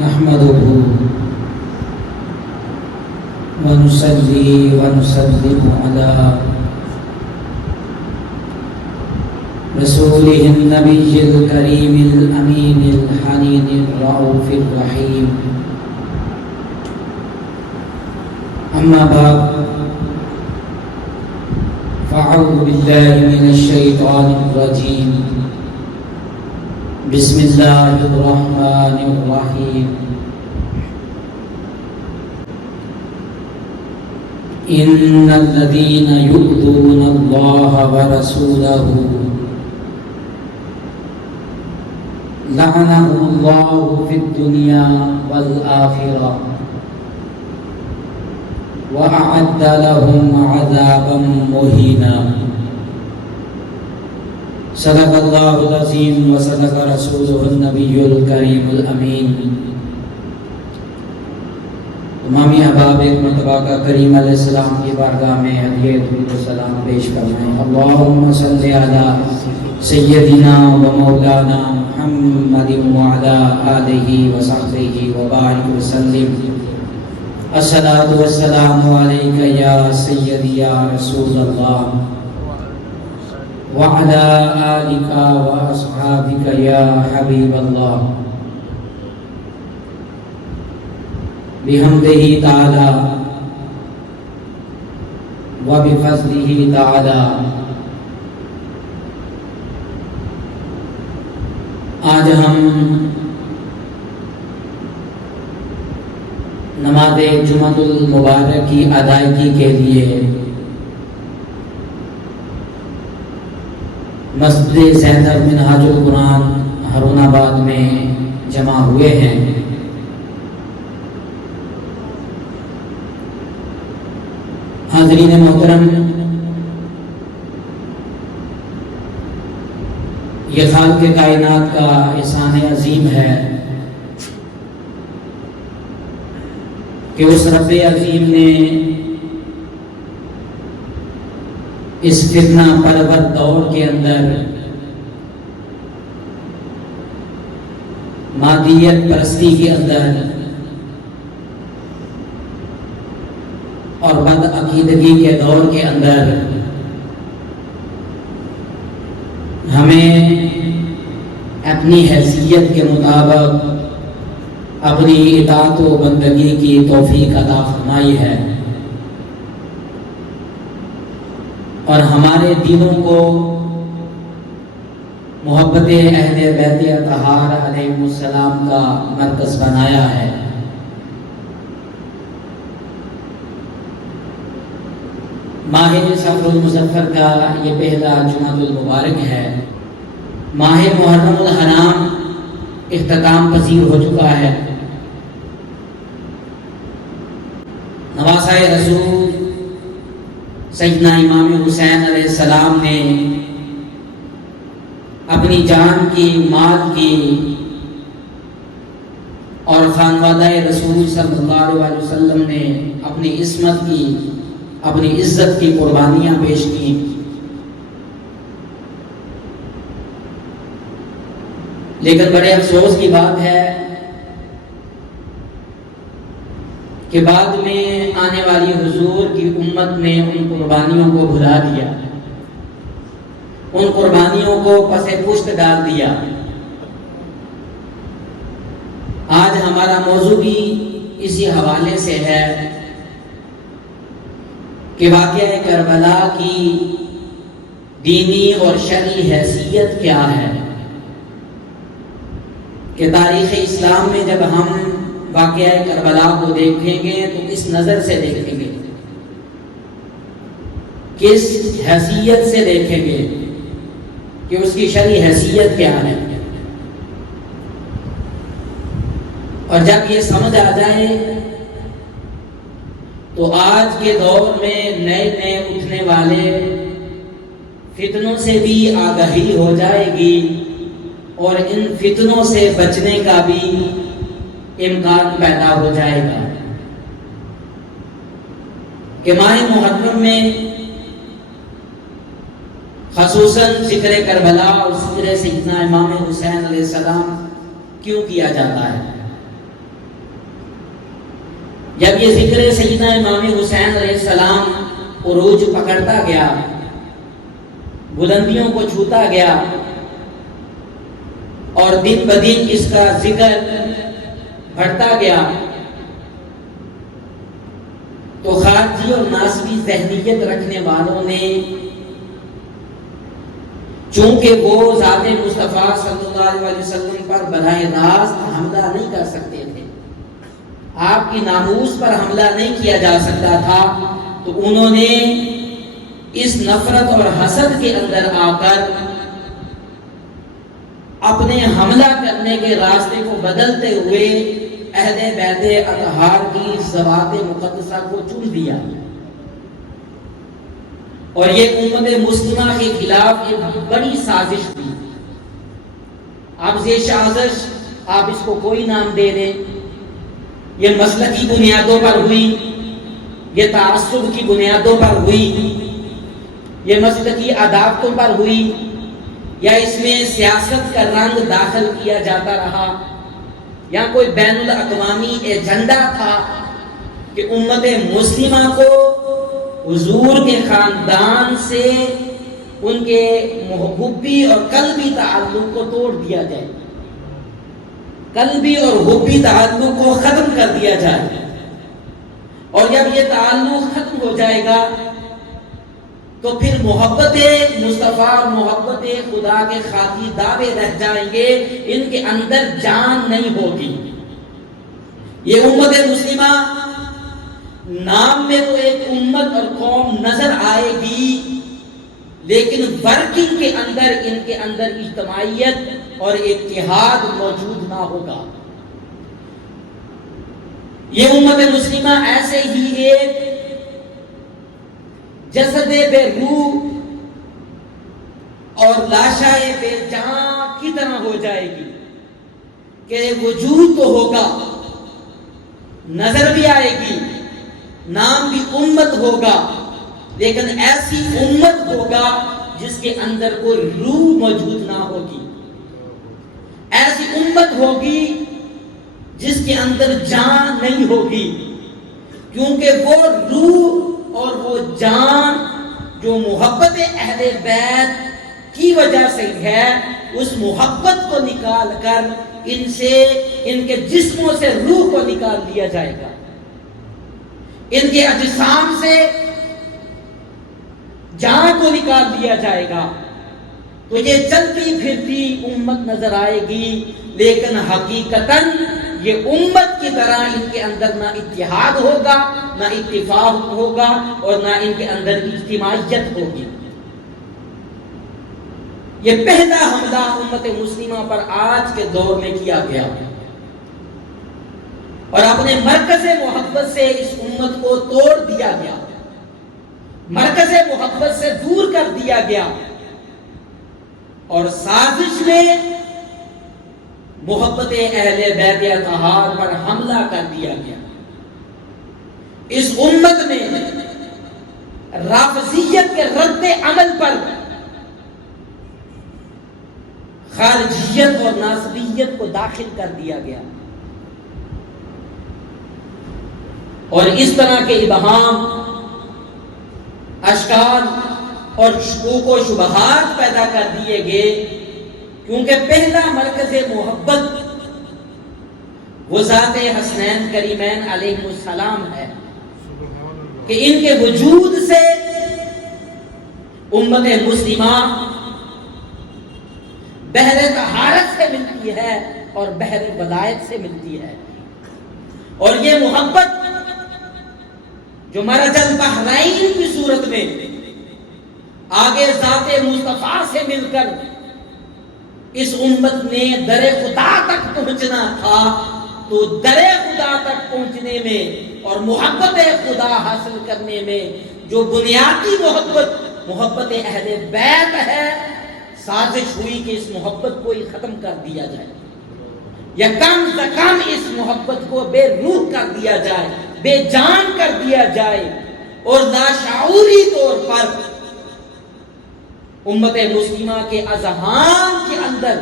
نحمده ونصلي ونسلم على رسوله النبي الكريم الأمين الحنين الرؤوف الرحيم. أما بعد فأعوذ بالله من الشيطان الرجيم. بسم الله الرحمن الرحيم. إن الذين يؤذون الله ورسوله لعنهم الله في الدنيا والآخرة وأعد لهم عذابا مهينا. صدق الله العظيم وصدق رسوله النبي الكريم الأمين. امامی احباب ایک مرتبہ کا کریم علیہ السلام کی بارگاہ میں ہدیہ درود و سلام پیش فرمائیں. اللہم صلی علی سیدنا و مولانا محمد وعلی آلہ وصحبہ وبارک وسلم. الصلاۃ والسلام علیک یا سیدی یا رسول اللہ وعلی آلک واصحابک یا حبیب اللہ. بحمدہ تعالی و بفضلہ تعالی آج ہم نماز جمعۃ المبارک کی ادائیگی کے لیے مسجد سینٹر منہاج القرآن ہارون آباد میں جمع ہوئے ہیں. حاضرین محترم، یہ خالق کائنات کا احسان عظیم ہے کہ اس رب عظیم نے اس فتنہ پرور دور کے اندر مادیت پرستی کے اندر اور بد عقیدگی کے دور کے اندر ہمیں اپنی حیثیت کے مطابق اپنی اطاعت و بندگی کی توفیق عطا فرمائی ہے اور ہمارے دلوں کو محبت اہل بیت اطہار علیہ السلام کا مرکز بنایا ہے. ماہ صفر المظفر کا یہ پہلا جمعۃ المبارک ہے. ماہ محرم الحرام اختتام پذیر ہو چکا ہے. نواسۂ رسول سیدنا امام حسین علیہ السلام نے اپنی جان کی، مال کی اور خانوادہ رسول صلی اللہ علیہ وسلم نے اپنی عصمت کی، اپنی عزت کی قربانیاں پیش کی. لیکن بڑے افسوس کی بات ہے کہ بعد میں آنے والی حضور کی امت نے ان قربانیوں کو بھلا دیا، ان قربانیوں کو پس پشت ڈال دیا. آج ہمارا موضوع بھی اسی حوالے سے ہے کہ واقعہ کربلا کی دینی اور شرعی حیثیت کیا ہے. کہ تاریخ اسلام میں جب ہم واقعہ کربلا کو دیکھیں گے تو کس نظر سے دیکھیں گے، کس حیثیت سے دیکھیں گے، کہ اس کی شرعی حیثیت کیا ہے. اور جب یہ سمجھ آ جائے تو آج کے دور میں نئے نئے اٹھنے والے فتنوں سے بھی آگاہی ہو جائے گی اور ان فتنوں سے بچنے کا بھی امکان پیدا ہو جائے گا. کہ ماہ محرم میں خصوصاً ذکر کربلا اور ذکر سیدنا امام حسین علیہ السلام کیوں کیا جاتا ہے؟ جب یہ ذکر سیدنا امام حسین علیہ السلام عروج پکڑتا گیا، بلندیوں کو چھوتا گیا، اور دن بدن اس کا ذکر بڑھتا گیا، تو خارجی اور ناسبی ذہنیت رکھنے والوں نے، چونکہ وہ ذات مصطفیٰ صلی اللہ علیہ وسلم پر براہ راست حملہ نہیں کر سکتے تھے، آپ کی ناموس پر حملہ نہیں کیا جا سکتا تھا، تو انہوں نے اس نفرت اور حسد کے اندر آ کر اپنے حملہ کرنے کے راستے کو بدلتے ہوئے اہل بیت اطہار کی ذوات مقدسہ کو چن دیا، اور یہ امت مسلمہ کے خلاف ایک بڑی سازش تھی۔ اب یہ سازش آپ اس کو کوئی نام دے دیں، یہ مسلکی بنیادوں پر ہوئی، یہ تعصب کی بنیادوں پر ہوئی، یہ مسلکی عداوتوں پر ہوئی، یا اس میں سیاست کا رنگ داخل کیا جاتا رہا، یا کوئی بین الاقوامی ایجنڈا تھا کہ امت مسلمہ کو حضور کے خاندان سے ان کے محبی اور قلبی تعلق کو توڑ دیا جائے، قلبی اور حبی تعلق کو ختم کر دیا جائے، اور جب یہ تعلق ختم ہو جائے گا تو پھر محبت مصطفیٰ اور محبت خدا کے خاطی دعوے رہ جائیں گے، ان کے اندر جان نہیں ہوگی۔ یہ امت مسلمہ نام میں تو ایک امت اور قوم نظر آئے گی، لیکن ورکنگ کے اندر ان کے اندر اجتماعیت اور اتحاد موجود نہ ہوگا۔ یہ امت مسلمہ ایسے ہی ایک جسد بے روح اور لاشائے بے جان کی طرح ہو جائے گی کہ وجود تو ہوگا، نظر بھی آئے گی، نام بھی امت ہوگا، لیکن ایسی امت ہوگا جس کے اندر کوئی روح موجود نہ ہوگی، ایسی امت ہوگی جس کے اندر جان نہیں ہوگی، کیونکہ وہ روح اور وہ جان جو محبت اہل بیت کی وجہ سے ہے، اس محبت کو نکال کر ان کے جسموں سے روح کو نکال دیا جائے گا، ان کے اجسام سے جان کو نکال دیا جائے گا، تو یہ چلتی پھرتی امت نظر آئے گی، لیکن حقیقتاً یہ امت کی طرح ان کے اندر نہ اتحاد ہوگا، نہ اتفاق ہوگا، اور نہ ان کے اندر اجتماعیت ہوگی۔ یہ پہلا حملہ امت مسلمہ پر آج کے دور میں کیا گیا، اور اپنے مرکز محبت سے اس امت کو توڑ دیا گیا، مرکز محبت سے دور کر دیا گیا، اور سازش میں محبت اہل بیت اطہار پر حملہ کر دیا گیا۔ اس امت میں رافضیت کے رد عمل پر خارجیت اور ناسبیت کو داخل کر دیا گیا، اور اس طرح کے ابہام، اشکال اور شکوک و شبہات پیدا کر دیے گئے، کیونکہ پہلا مرکز محبت وہ ذات حسنین کریمین علیہ السلام ہے، کہ ان کے وجود سے امت مسلمہ بحر طہارت سے ملتی ہے اور بحر ولایت سے ملتی ہے، اور یہ محبت جو مرج البحرین کی صورت میں آگے ذات مصطفیٰ سے مل کر اس امت نے در خدا تک پہنچنا تھا، تو در خدا تک پہنچنے میں اور محبت خدا حاصل کرنے میں جو بنیادی محبت اہل بیت ہے، سازش ہوئی کہ اس محبت کو ہی ختم کر دیا جائے، یا کم سے کم اس محبت کو بے روح کر دیا جائے، بے جان کر دیا جائے، اور لاشعوری طور پر امت مسلمہ کے اذہان کے اندر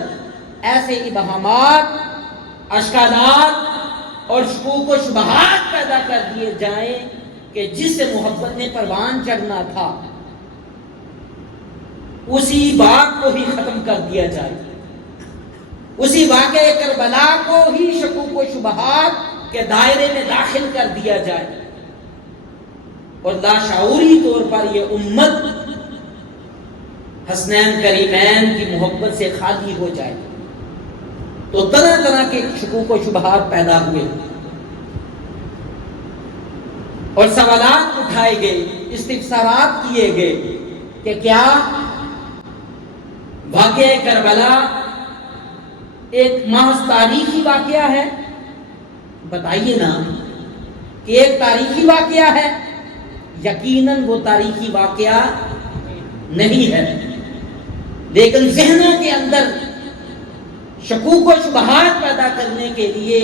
ایسے ابہامات، اشکالات اور شکوک و شبہات پیدا کر دیے جائیں کہ جس سے محبت نے پروان چڑھنا تھا اسی بات کو ہی ختم کر دیا جائے، اسی واقعہ کربلا کو ہی شکوک و شبہات کے دائرے میں داخل کر دیا جائے، اور لاشعوری طور پر یہ امت حسنین کریمین کی محبت سے خالی ہو جائے۔ تو طرح طرح کے شکوک و شبہات پیدا ہوئے اور سوالات اٹھائے گئے، استفسارات کیے گئے کہ کیا واقعہ کربلا ایک محض تاریخی واقعہ ہے؟ بتائیے نا کہ ایک تاریخی واقعہ ہے؟ یقیناً وہ تاریخی واقعہ نہیں ہے، لیکن ذہنوں کے اندر شکوک و شبہات پیدا کرنے کے لیے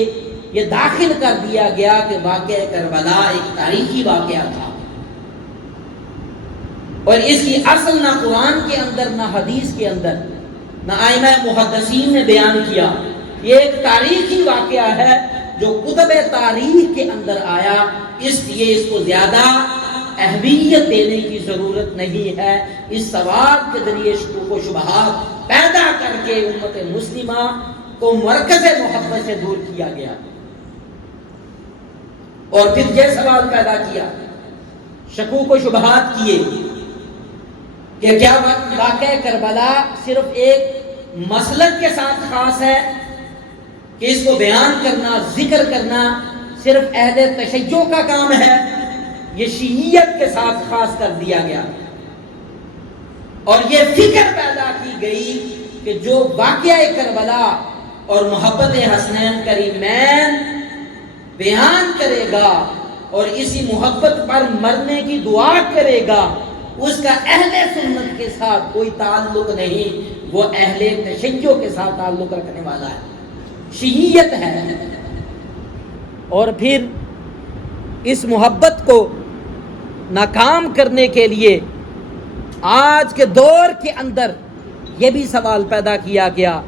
یہ داخل کر دیا گیا کہ واقعہ کربلا ایک تاریخی واقعہ تھا، اور اس کی اصل نہ قرآن کے اندر نہ حدیث کے اندر نہ ائمہ محدثین نے بیان کیا۔ یہ ایک تاریخی واقعہ ہے جو کتب تاریخ کے اندر آیا، اس لیے اس کو زیادہ اہمیت دینے کی ضرورت نہیں ہے۔ اس سوال کے ذریعے شکوک و شبہات پیدا کر کے امت مسلمہ کو مرکز محبت سے دور کیا گیا، اور پھر یہ سوال پیدا کیا، شکوک و شبہات کیے کہ کیا واقعہ کربلا صرف ایک مسلک کے ساتھ خاص ہے کہ اس کو بیان کرنا، ذکر کرنا صرف اہل تشیع کا کام ہے؟ یہ شیعیت کے ساتھ خاص کر دیا گیا، اور یہ فکر پیدا کی گئی کہ جو واقعہ کربلا اور محبت حسنین کریمین بیان کرے گا اور اسی محبت پر مرنے کی دعا کرے گا، اس کا اہل سنت کے ساتھ کوئی تعلق نہیں، وہ اہل تشیع کے ساتھ تعلق رکھنے والا ہے، شیعیت ہے۔ اور پھر اس محبت کو ناکام کرنے کے لیے آج کے دور کے اندر یہ بھی سوال پیدا کیا گیا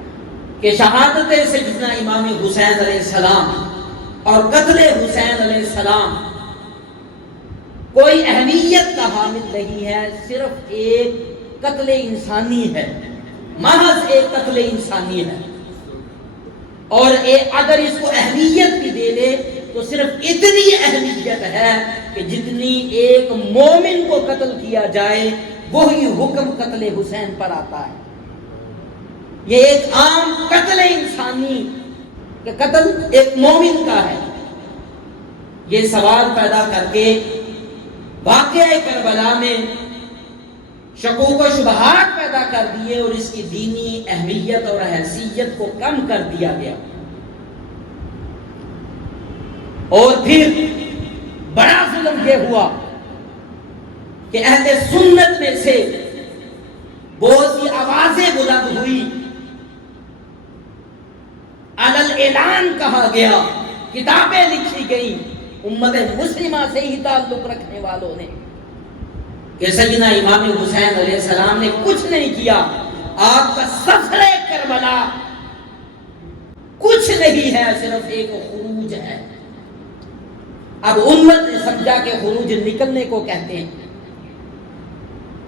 کہ شہادت سیدنا امام حسین علیہ السلام اور قتل حسین علیہ السلام کوئی اہمیت کا حامل نہیں ہے، صرف ایک قتل انسانی ہے، محض ایک قتل انسانی ہے، اور اگر اس کو اہمیت بھی دے دے تو صرف اتنی اہمیت ہے کہ جتنی ایک مومن کو قتل کیا جائے وہی حکم قتل حسین پر آتا ہے۔ یہ ایک عام قتل انسانی کہ قتل ایک مومن کا ہے۔ یہ سوال پیدا کر کے واقعہ کربلا میں شکوک و شبہات پیدا کر دیے اور اس کی دینی اہمیت اور حیثیت کو کم کر دیا گیا، اور پھر بڑا ظلم یہ ہوا کہ اہل سنت میں سے بہت سی آوازیں بلند ہوئی، علل اعلان کہا گیا، کتابیں لکھی گئیں امت مسلمہ سے ہی تعلق رکھنے والوں نے کہ سیدنا امام حسین علیہ السلام نے کچھ نہیں کیا، آپ کا سفر کربلا کچھ نہیں ہے، صرف ایک خروج ہے۔ اب امت نے سمجھا کہ خروج نکلنے کو کہتے ہیں۔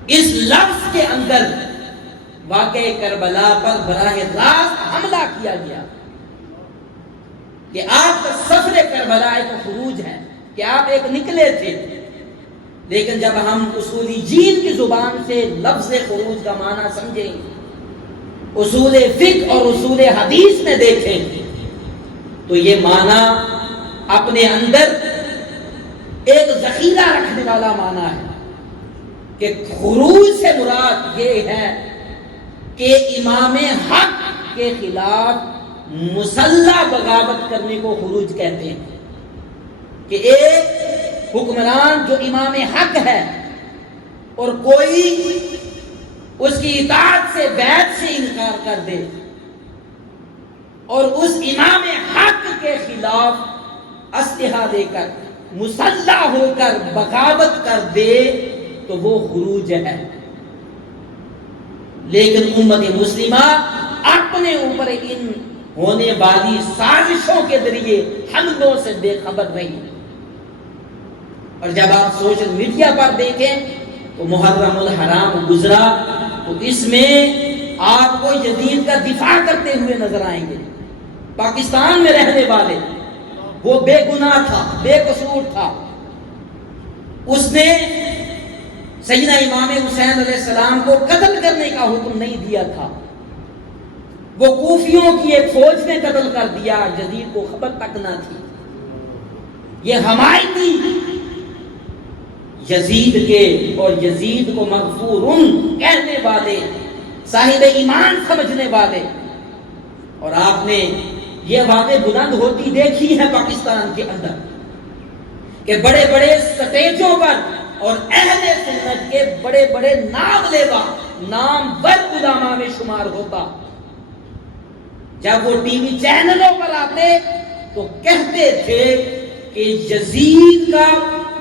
اس لفظ کے اندر واقعہ کربلا پر براہ راست حملہ کیا گیا کہ آپ کا سفر کربلا ایک خروج ہے، کہ آپ ایک نکلے تھے، لیکن جب ہم اصولی جین کی زبان سے لفظ خروج کا معنی سمجھیں، اصول فقہ اور اصول حدیث میں دیکھیں تو یہ معنی اپنے اندر ایک ذخیرہ رکھنے والا معنی ہے کہ خروج سے مراد یہ ہے کہ امام حق کے خلاف مسلح بغاوت کرنے کو خروج کہتے ہیں، کہ ایک حکمران جو امام حق ہے اور کوئی اس کی اطاعت سے بیعت سے انکار کر دے اور اس امام حق کے خلاف اسلحہ دے کر مسلح ہو کر بغاوت کر دے تو وہ خروج ہے۔ لیکن امت مسلمہ اپنے اوپر ان ہونے والی سازشوں کے ذریعے حملوں سے بے خبر رہی. اور جب آپ سوشل میڈیا پر دیکھیں تو محرم الحرام گزرا تو اس میں آپ کو یزید کا دفاع کرتے ہوئے نظر آئیں گے. پاکستان میں رہنے والے، وہ بے گناہ تھا، بے قصور تھا، اس نے سیدنا امام حسین علیہ السلام کو قتل کرنے کا حکم نہیں دیا تھا، وہ کوفیوں کی ایک فوج نے قتل کر دیا، یزید کو خبر تک نہ تھی. یہ حمایتی یزید کے اور یزید کو مغفورن کہنے والے، صاحب ایمان سمجھنے والے. اور آپ نے یہ باتیں بلند ہوتی دیکھی ہے پاکستان کے اندر کہ بڑے بڑے سٹیجوں پر اور اہل سنت کے بڑے بڑے نام لیوا، نامور علماء میں شمار ہوتا، جب وہ ٹی وی چینلوں پر آتے تو کہتے تھے کہ یزید کا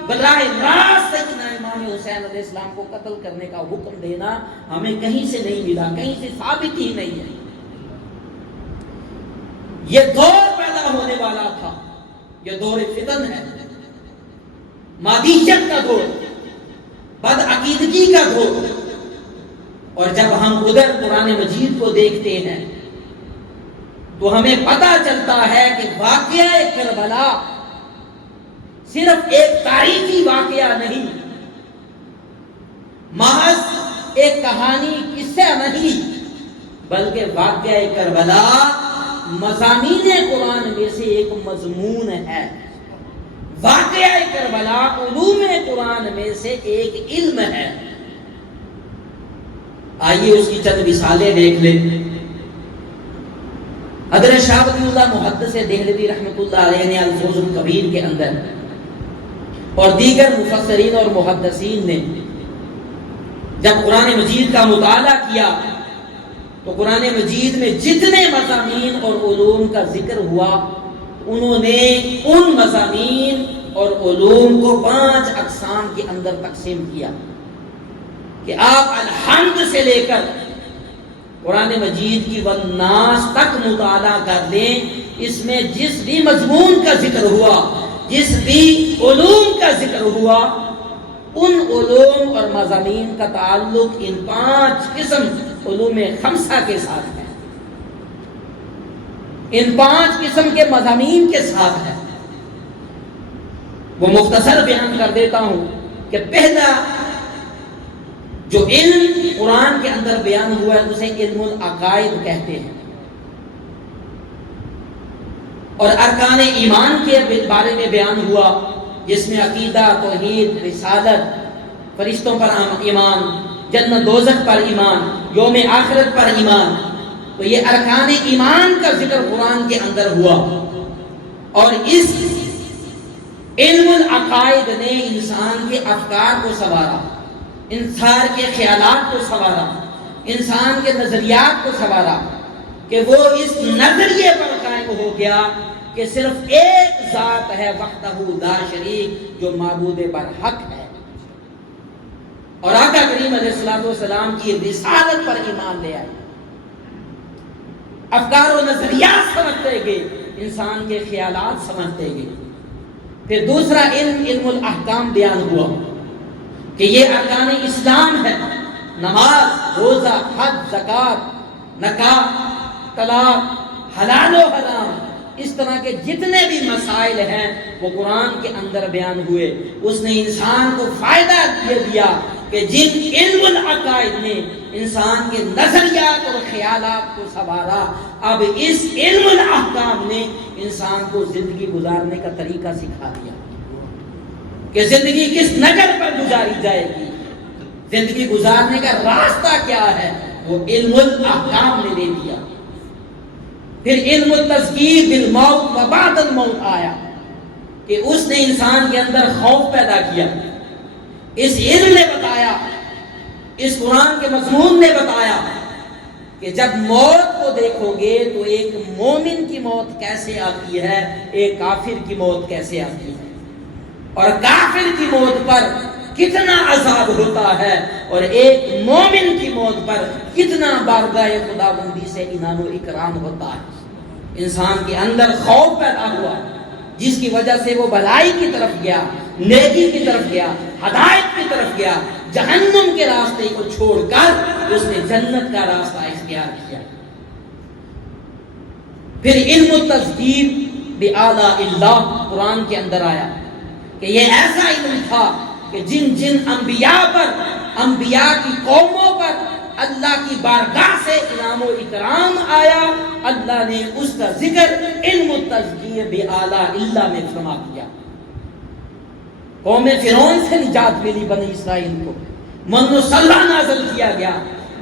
براہ راست سیدنا امام حسین علیہ السلام کو قتل کرنے کا حکم دینا ہمیں کہیں سے نہیں ملا، کہیں سے ثابت ہی نہیں ہے. یہ دور پیدا ہونے والا تھا، یہ دور فتن ہے، مادیت کا دور، بدعقیدگی کا دور. اور جب ہم ادھر قرآن مجید کو دیکھتے ہیں تو ہمیں پتہ چلتا ہے کہ واقعہ کربلا صرف ایک تاریخی واقعہ نہیں، محض ایک کہانی قصہ نہیں، بلکہ واقعہ کربلا مضامین قرآن میں سے ایک مضمون ہے. واقعہ کربلا علوم قرآن میں سے ایک علم ہے. آئیے اس کی چند مثالیں دیکھ لیں. حضرت شاہ ولی اللہ محدث دہلوی رحمۃ اللہ علیہ نے الفوز الکبیر کے اندر اور دیگر مفسرین اور محدثین نے جب قرآن مجید کا مطالعہ کیا تو قرآن مجید میں جتنے مضامین اور علوم کا ذکر ہوا، انہوں نے ان مضامین اور علوم کو 5 اقسام کے اندر تقسیم کیا کہ آپ الحمد سے لے کر قرآن مجید کی والناس تک مطالعہ کر لیں، اس میں جس بھی مضمون کا ذکر ہوا، جس بھی علوم کا ذکر ہوا، ان علوم اور مضامین کا تعلق ان 5 قسم علوم خمسہ کے ساتھ ہے، ان 5 قسم کے مضامین کے ساتھ ہے. وہ مختصر بیان کر دیتا ہوں کہ پہلا جو علم قرآن کے اندر بیان ہوا ہے اسے علم العقائد کہتے ہیں، اور ارکان ایمان کے بارے میں بیان ہوا جس میں عقیدہ، توحید، رسالت، فرشتوں پر ایمان، جنت دوزخ پر ایمان، یوم آخرت پر ایمان. تو یہ ارکان ایمان کا ذکر قرآن کے اندر ہوا. اور اس علم العقائد نے انسان کے افکار کو سنوارا، انسان کے خیالات کو سنوارا، انسان کے نظریات کو سنوارا کہ وہ اس نظریے پر قائم ہو گیا کہ صرف ایک ذات ہے وحدہ لا شریک جو معبود برحق ہے. اور آقا کریم علیہ السلام کی رسالت پر ایمان لے آئے، افکار و نظریات سمجھتے گئے، انسان کے خیالات سمجھتے گئے. پھر دوسرا علم الاحکام بیان ہوا کہ یہ ارکان اسلام ہے، نماز، روزہ، حج، زکوٰۃ، نکاح، طلاق، حلال و حرام، اس طرح کے جتنے بھی مسائل ہیں وہ قرآن کے اندر بیان ہوئے. اس نے انسان کو فائدہ یہ دیا کہ جن علم العقائد نے انسان کے نظریات اور خیالات کو سنوارا، اب اس علم الاحکام نے انسان کو زندگی گزارنے کا طریقہ سکھا دیا کہ زندگی کس نگر پر گزاری جائے گی، زندگی گزارنے کا راستہ کیا ہے، وہ علم الاحکام نے دے دیا. پھر علم التذکیر بالموت و بعد الموت آیا کہ اس نے انسان کے اندر خوف پیدا کیا. اس علم نے بتایا، اس قرآن کے مضمون نے بتایا کہ جب موت کو دیکھو گے تو ایک مومن کی موت کیسے آتی ہے، ایک کافر کی موت کیسے آتی ہے، اور کافر کی موت پر کتنا عذاب ہوتا ہے اور ایک مومن کی موت پر کتنا بارگاہ خداوندی سے انعام و اکرام ہوتا ہے. انسان کے اندر خوف پیدا ہوا جس کی وجہ سے وہ بھلائی کی طرف گیا، نیکی کی طرف گیا، ہدایت کی طرف گیا، جہنم کے راستے کو چھوڑ کر اس نے جنت کا راستہ اختیار کیا۔ پھر علم التذکیر بآلاء اللہ قرآن کے اندر آیا کہ یہ ایسا علم تھا کہ جن جن انبیاء پر، انبیاء کی قوموں پر اللہ کی بارگاہ سے انعام و اکرام آیا، اللہ نے اس کا ذکر علم التذکیر بآلاء اللہ میں فرما دیا۔ قوم فرعون سے نجات ملی بنی اسرائیل کو، من و سلوہ نازل کیا گیا،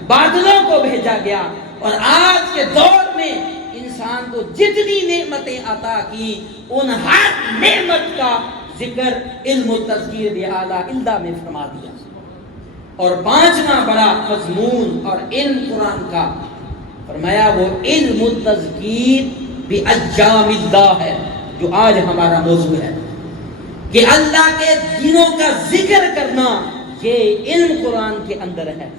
بادلوں کو بھیجا گیا، اور آج کے دور میں انسان کو جتنی نعمتیں عطا کی ان ہر نعمت کا ذکر علم التذکیر بآلاء اللہ میں فرما دیا۔ اور پانچواں بڑا مضمون اور علم قرآن کا فرمایا وہ علم التذکیر بأیام اللہ ہے، جو آج ہمارا موضوع ہے کہ اللہ کے دنوں کا ذکر کرنا، یہ علم قرآن کے اندر ہے۔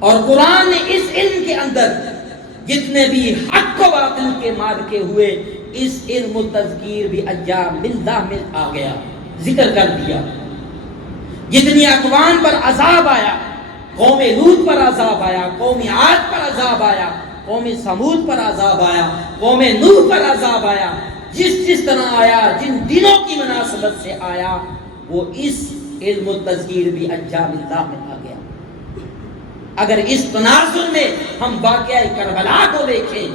اور قرآن نے اس علم کے اندر جتنے بھی حق و باطل کے مارکے ہوئے اس علم التذکیر بأیام اللہ میں آ گیا، ذکر کر دیا۔ جتنی اقوام پر عذاب آیا، قوم لوط پر عذاب آیا، قوم عاد پر عذاب آیا، قوم سمود پر عذاب آیا، قوم نوح پر عذاب آیا، جس طرح آیا، جن دنوں کی مناسبت سے آیا، وہ اس علم التذکیر بأیام اللہ میں آ گیا۔ اگر اس تناظر میں ہم واقعہ کربلا کو دیکھیں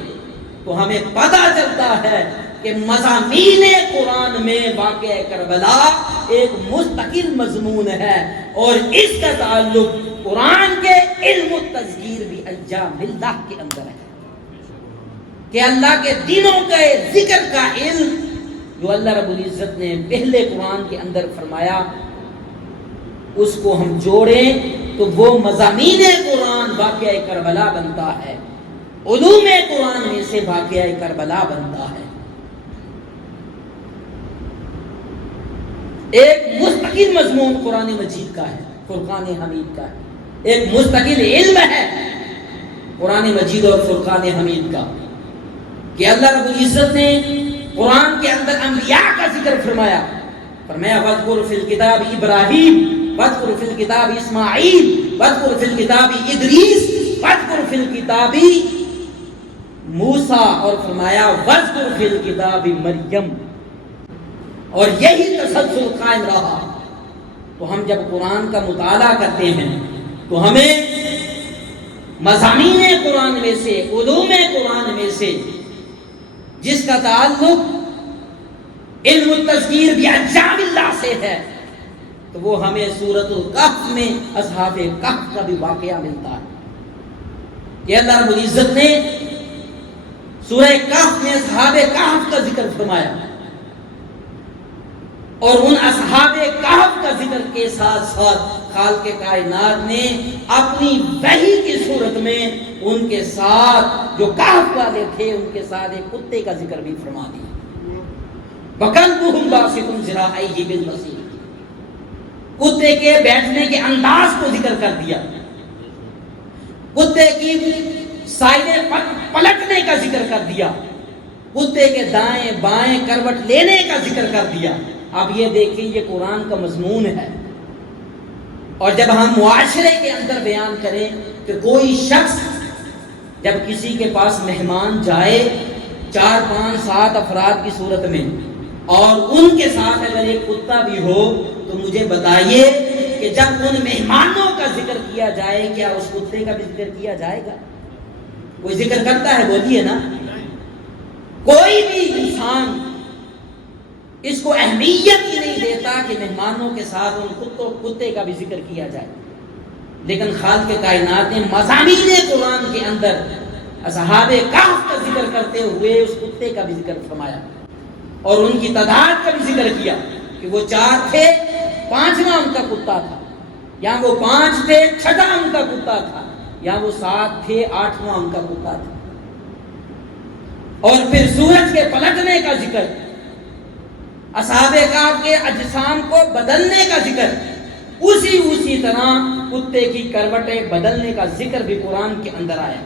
تو ہمیں پتہ چلتا ہے کہ مضامین قرآن میں واقعہ کربلا ایک مستقل مضمون ہے، اور اس کا تعلق قرآن کے علم التذکیر بأیام اللہ کے اندر ہے کہ اللہ کے دنوں کے ذکر کا علم جو اللہ رب العزت نے پہلے قرآن کے اندر فرمایا، اس کو ہم جوڑیں تو وہ مضامین قرآن واقعہ کربلا بنتا ہے، علوم قرآن میں سے واقعہ کربلا بنتا ہے۔ ایک مستقل مضمون قرآن مجید کا ہے، فرقان حمید کا ہے، ایک مستقل علم ہے قرآن مجید اور فرقان حمید کا، کہ اللہ رب العزت نے قرآن کے اندر انبیاء کا ذکر فرمایا، فرمایا وَاذْكُرْ فِي الْكِتَابِ إِبْرَاهِيمَ وَاذْكُرْ فِي الْكِتَابِ إِسْمَاعِيلَ وَاذْكُرْ فِي الْكِتَابِ إِدْرِيسَ وَاذْكُرْ فِي الْكِتَابِ موسیٰ، اور فرمایا وَاذْكُرْ فِي الْكِتَابِ مریم، اور یہی تسلسل قائم رہا۔ تو ہم جب قرآن کا مطالعہ کرتے ہیں تو ہمیں مضامین قرآن میں سے، علوم قرآن میں سے جس کا تعلق علم التذکیر بأیام اللہ سے ہے، تو وہ ہمیں سورۃ الکہف میں اصحاب کہف کا بھی واقعہ ملتا ہے کہ اللہ رب العزت نے سورہ کہف میں اصحاب کہف کا ذکر فرمایا، اور ان اصحاب کہف کا ذکر کے ساتھ ساتھ خالق کائنات نے اپنی وحی کی صورت میں ان کے ساتھ جو کہف والے تھے ان کے ساتھ ایک کتے کا ذکر بھی فرما دیا۔ وَكَلْبُهُمْ بَاسِطٌ ذِرَاعَيْهِ بِالْوَصِيلِ، کتے کے بیٹھنے کے انداز کو ذکر کر دیا، کتے کی سائیڈیں پلٹنے کا ذکر کر دیا، کتے کے دائیں بائیں کروٹ لینے کا ذکر کر دیا۔ اب یہ دیکھیں یہ قرآن کا مضمون ہے، اور جب ہم معاشرے کے اندر بیان کریں کہ کوئی شخص جب کسی کے پاس مہمان جائے 4 5 7 افراد کی صورت میں، اور ان کے ساتھ اگر ایک کتا بھی ہو، تو مجھے بتائیے کہ جب ان مہمانوں کا ذکر کیا جائے کیا اس کتے کا بھی ذکر کیا جائے گا؟ کوئی ذکر کرتا ہے؟ بولیے نا۔ کوئی بھی انسان اس کو اہمیت ہی نہیں دیتا کہ مہمانوں کے ساتھ ان کتے کا بھی ذکر کیا جائے، لیکن خالق کائنات نے مضامین قرآن کے اندر اصحاب کہف کا ذکر کرتے ہوئے اس کتے کا بھی ذکر فرمایا، اور ان کی تعداد کا بھی ذکر کیا کہ وہ 4 تھے، 5واں ان کا کتا تھا، یا وہ 5 تھے 6واں ان کا کتا تھا، یا وہ 7 تھے 8واں ان کا کتا تھا۔ اور پھر سورج کے پلٹنے کا ذکر، اصحاب کہف کے اجسام کو بدلنے کا ذکر، اسی طرح کتے کی کروٹیں بدلنے کا ذکر بھی قرآن کے اندر آیا۔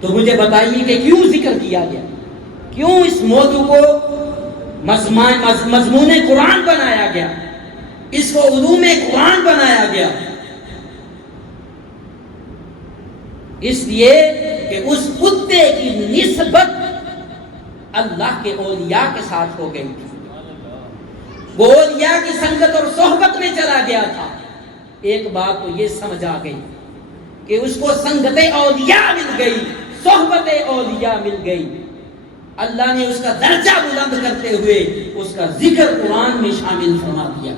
تو مجھے بتائیے کہ کیوں ذکر کیا گیا، کیوں اس موضوع کو مضمون قرآن بنایا گیا، اس کو علوم قرآن بنایا گیا؟ اس لیے کہ اس کتے کی نسبت اللہ کے اولیاء کے ساتھ ہو گئی تھی، وہ اولیاء کی سنگت اور صحبت میں چلا گیا تھا۔ ایک بات تو یہ سمجھ آ گئی کہ اس کو سنگت اولیاء مل گئی، صحبت اولیاء مل گئی، اللہ نے اس کا درجہ بلند کرتے ہوئے اس کا ذکر قرآن میں شامل فرما دیا۔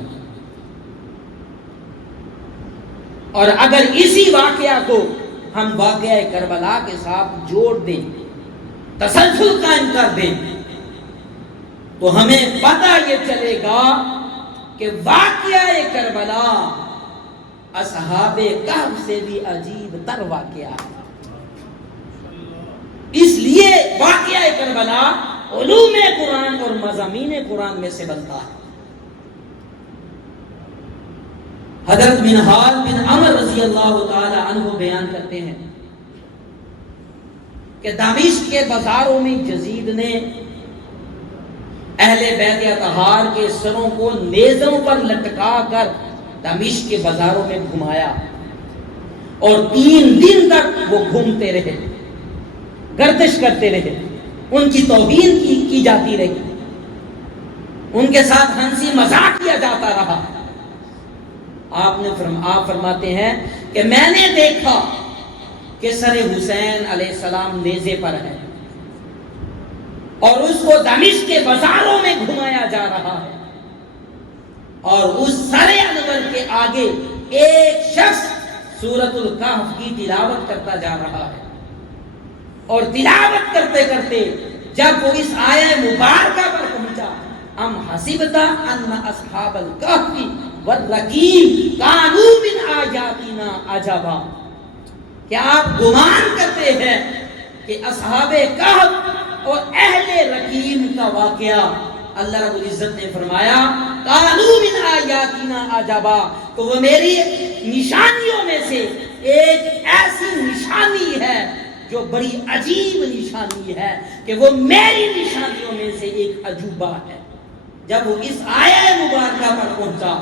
اور اگر اسی واقعہ کو ہم واقعہ کربلا کے ساتھ جوڑ دیں، تسلسل قائم کر دیں، تو ہمیں پتہ یہ چلے گا کہ واقعہ کربلا اصحاب کہف سے بھی عجیب تر واقعہ ہے۔ اس لیے واقعہ کربلا علوم قرآن اور مضامین قرآن میں سے بنتا ہے۔ حضرت منہال بن عمر رضی اللہ تعالی عنہ بیان کرتے ہیں کہ دمشق کے بازاروں میں یزید نے اہل بیت اطہار کے سروں کو نیزوں پر لٹکا کر دمشق کے بازاروں میں گھمایا، اور 3 دن تک وہ گھومتے رہے، گردش کرتے رہے، ان کی توہین کی جاتی رہی، ان کے ساتھ ہنسی مذاق کیا جاتا رہا۔ آپ فرماتے ہیں کہ میں نے دیکھا کہ سر حسین علیہ السلام نیزے پر ہے اور اس کو دمشق کے بازاروں میں گھمایا جا رہا ہے، اور اس سر انور کے آگے ایک شخص سورۃ الکہف کی تلاوت کرتا جا رہا ہے، اور تلاوت کرتے کرتے جب وہ اس آیہ مبارکہ پر پہنچا، ام حسبت ان اصحاب الکہف والرقیم کانوا من آیاتنا عجبا، کیا آپ گمان کرتے ہیں کہ اصحاب کہف اور اہل رقیم کا واقعہ اللہ رب العزت نے فرمایا کانوا من آیاتنا عجبا، تو وہ میری نشانیوں میں سے ایک ایسی نشانی ہے جو بڑی عجیب نشانی ہے کہ وہ میری نشانیوں میں سے ایک عجوبہ ہے۔ جب وہ اس آیہ مبارکہ پر پہنچا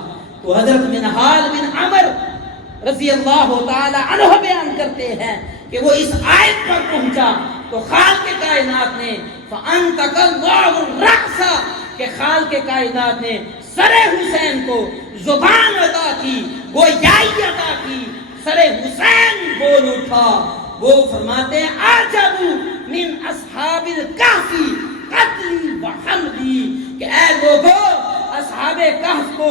تو حضرت منہال بن عمر رضی اللہ تعالی عنہ بیان کرتے ہیں کہ وہ اس آیت پر پہنچا تو خالق کائنات نے فَأَنْتَقَ اللَّهُ الرَّأْسَ کہ خالق کائنات نے سر حسین کو زبان عطا کی، گویائی عطا کی، سر حسین بول اٹھا۔ وہ فرماتے ہیں عجب من اصحاب الکہف قتلی و حملی، کہ اے لوگو اصحاب کہف کو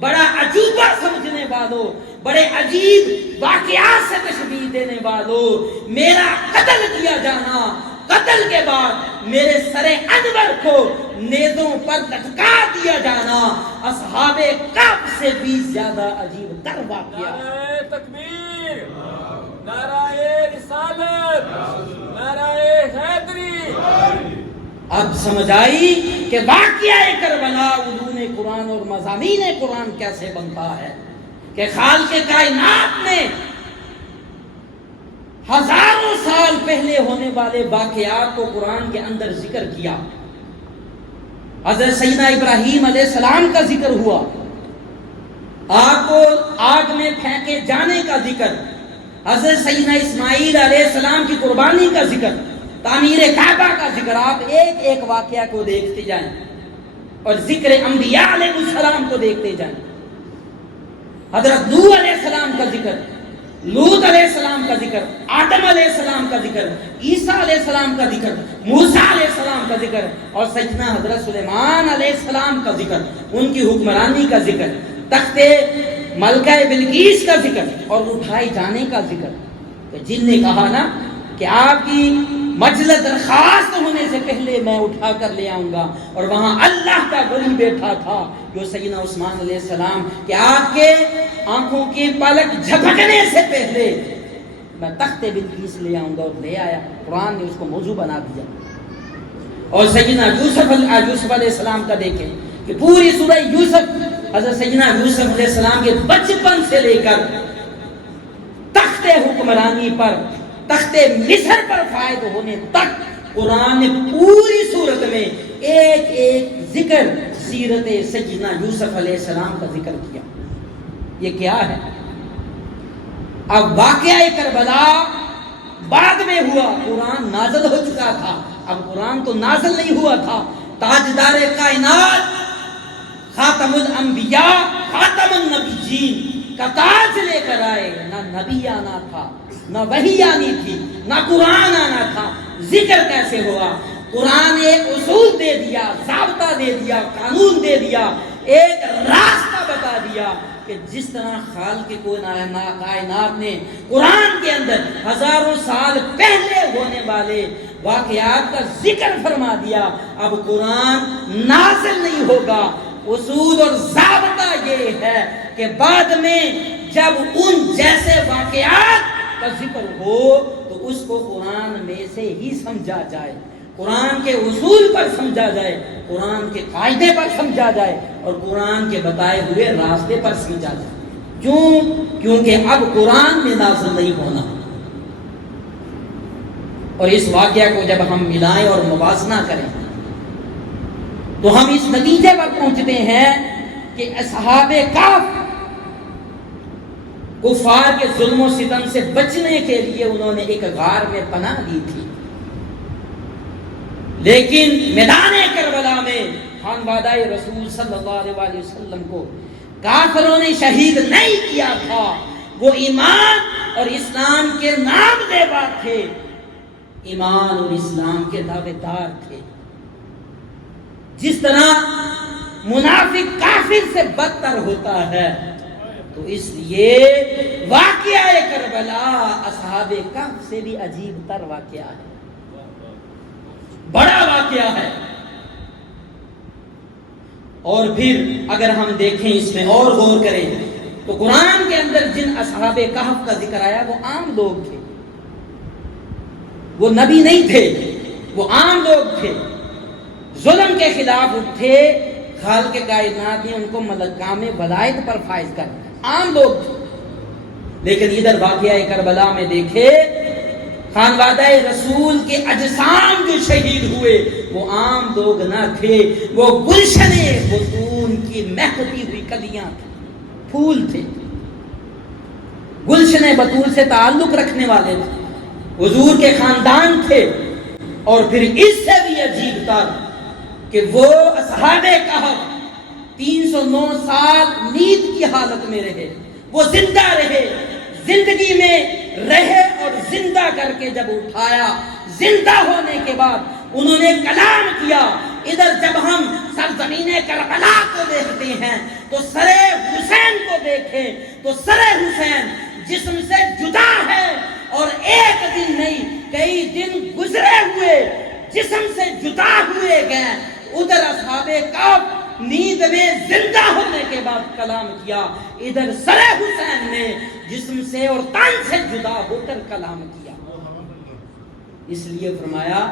بڑا عجوبہ سمجھنے والوں، بڑے عجیب واقعات سے تشبیہ دینے والوں، میرا قتل کیا جانا، قتل کے بعد میرے سر انور کو نیزوں پر لٹکا دیا جانا اصحاب کہف سے بھی زیادہ عجیب تر واقعہ۔ نعرہ تکبیر، نعرہ رسالت، نعرہ حیدری۔ اب سمجھ آئی کہ واقعہ کربلا علوم قرآن اور مضامین قرآن کیسے بنتا ہے، کہ خالق کائنات نے ہزاروں سال پہلے ہونے والے واقعات کو قرآن کے اندر ذکر کیا۔ حضرت سیدنا ابراہیم علیہ السلام کا ذکر ہوا، آگ کو آگ میں پھینکے جانے کا ذکر، حضرت سیدنا اسماعیل علیہ السلام کی قربانی کا ذکر، تعمیر کعبہ کا ذکر۔ آپ ایک ایک واقعہ کو دیکھتے جائیں اور ذکر انبیاء علیہ السلام کو دیکھتے جائیں۔ حضرت نوح علیہ السلام کا ذکر، لوط علیہ السلام کا ذکر، آدم علیہ السلام کا ذکر، عیسیٰ علیہ السلام کا ذکر، موسیٰ علیہ السلام کا ذکر، اور سیدنا حضرت سلیمان علیہ السلام کا ذکر، ان کی حکمرانی کا ذکر، تخت ملکہ بلقیس کا ذکر، اور اٹھائے جانے کا ذکر۔ کہ جن نے کہا نا کہ آپ کی مجلس درخواست ہونے سے پہلے میں اٹھا کر لے آؤں گا، اور وہاں اللہ کا ولی بیٹھا تھا جو سیدنا عثمان علیہ السلام، کہ آپ کے آنکھوں کی پلک جھپکنے سے پہلے میں تخت بلقیس لے آؤں گا، اور لے آیا۔ قرآن نے اس کو موضوع بنا دیا۔ اور سیدنا یوسف علیہ السلام کا دیکھیں کہ پوری سورہ یوسف حضرت سیدنا یوسف علیہ السلام کے بچپن سے لے کر تخت حکمرانی پر تخت مصر پر فائد ہونے تک قرآن نے پوری صورت میں ایک ایک ذکر سیرت سیدنا یوسف علیہ السلام کا ذکر کیا. یہ کیا ہے؟ اب واقعہ کربلا بعد میں ہوا، قرآن نازل ہو چکا تھا. اب قرآن تو نازل نہیں ہوا تھا. تاجدار کائنات، خاتم الانبیاء، خاتم النبیین کا تاج لے کر آئے. نہ نبی آنا تھا، نہ وحی آنی تھی، نہ قرآن آنا تھا. ذکر کیسے ہوا؟ قرآن نے اصول دے دیا، ضابطہ دے دیا، قانون دے دیا، ایک راستہ بتا دیا کہ جس طرح خالق کائنات نے قرآن کے اندر ہزاروں سال پہلے ہونے والے واقعات کا ذکر فرما دیا. اب قرآن نازل نہیں ہوگا. اصول اور ضابطہ یہ ہے کہ بعد میں جب ان جیسے واقعات کا ذکر ہو تو اس کو قرآن میں سے ہی سمجھا جائے، قرآن کے اصول پر سمجھا جائے، قرآن کے قاعدے پر سمجھا جائے اور قرآن کے بتائے ہوئے راستے پر سمجھا جائے. کیوں؟ کیونکہ اب قرآن میں نازل نہیں ہونا. اور اس واقعہ کو جب ہم ملائیں اور موازنہ کریں تو ہم اس نتیجے پر پہنچتے ہیں کہ اصحاب کہف کفار کے ظلم و ستم سے بچنے کے لیے انہوں نے ایک غار میں پناہ لی تھی. لیکن میدان کربلا میں خانوادہ رسول صلی اللہ علیہ وسلم کو کافروں نے شہید نہیں کیا تھا. وہ ایمان اور اسلام کے نام لیوا تھے، ایمان اور اسلام کے دعوے دار تھے. جس طرح منافق کافر سے بدتر ہوتا ہے، تو اس لیے واقعہ کربلا اصحاب کہف سے بھی عجیب تر واقعہ ہے، بڑا واقعہ ہے. اور پھر اگر ہم دیکھیں اس میں اور غور کریں تو قرآن کے اندر جن اصحاب کہف کا ذکر آیا وہ عام لوگ تھے، وہ نبی نہیں تھے، وہ عام لوگ تھے. ظلم کے خلاف اٹھے، خالق کائنات نے ان کو مقام ولایت پر فائز کر، عام لوگ تھے. لیکن ادھر واقعہ کربلا میں دیکھے خانوادہ رسول کے اجسام جو شہید ہوئے وہ عام لوگ نہ تھے، وہ گلشن بطون کی مہکتی ہوئی کلیاں تھیں، پھول تھے. گلشن بطول سے تعلق رکھنے والے تھے، حضور کے خاندان تھے. اور پھر اس سے بھی عجیب تھا کہ وہ اصحاب کہف 309 سال نیند کی حالت میں رہے، وہ زندہ رہے، زندگی میں رہے اور زندہ کر کے جب اٹھایا، زندہ ہونے کے بعد انہوں نے کلام کیا. ادھر جب ہم سرزمین کربلا کو دیکھتے ہیں تو سر حسین کو دیکھیں تو سر حسین جسم سے جدا ہے اور ایک دن نہیں کئی دن گزرے ہوئے جسم سے جدا ہوئے گئے. ادھر اصحاب کہف نیند میں زندہ ہونے کے بعد کلام کیا، ادھر سر حسین نے جسم سے اور تن سے جدا ہو کر کلام کیا. اس لیے فرمایا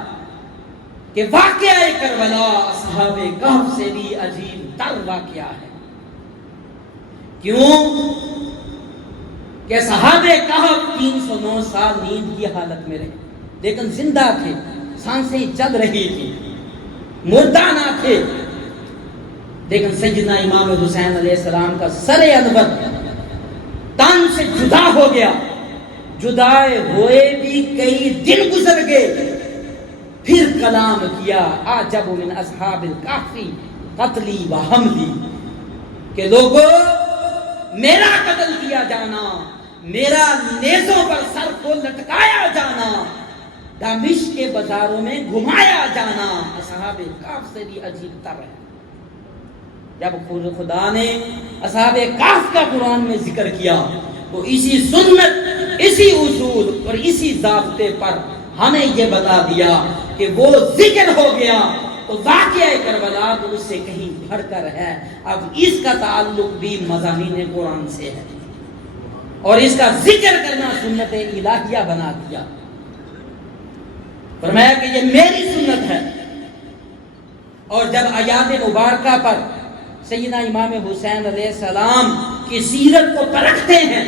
کہ واقعہ کربلا اصحاب کہف سے بھی عجیب تر واقعہ ہے. کیوں کہ صحابہ کہف 309 سال نیند کی حالت میں رہے، لیکن زندہ تھے، سانسیں چل رہی تھی، مردہ نہ تھے. لیکن سیدنا امام حسین علیہ السلام کا سر انور تن سے جدا ہو گیا. جدائے ہوئے بھی کئی دن گزر گئے، پھر کلام کیا. عجب من اصحاب الکہف قتلی و حملی، کہ لوگوں میرا قتل کیا جانا، میرا نیزوں پر سر کو لٹکایا جانا، دمشق کے بازاروں میں گھمایا جانا اصحاب کہف سے بھی عجیب تر ہے. جب خدا نے اصحاب کہف کا قرآن میں ذکر کیا تو اسی سنت، اسی اصول اور اسی ضابطے پر ہمیں یہ بتا دیا کہ وہ ذکر ہو گیا تو واقعہ کربلا تو اس سے کہیں بڑھ کر ہے. اب اس کا تعلق بھی مضامین قرآن سے ہے اور اس کا ذکر کرنا سنت الہیہ بنا دیا. فرمایا کہ یہ میری سنت ہے. اور جب آیات مبارکہ پر سیدنا امام حسین علیہ السلام کی سیرت کو پرکھتے ہیں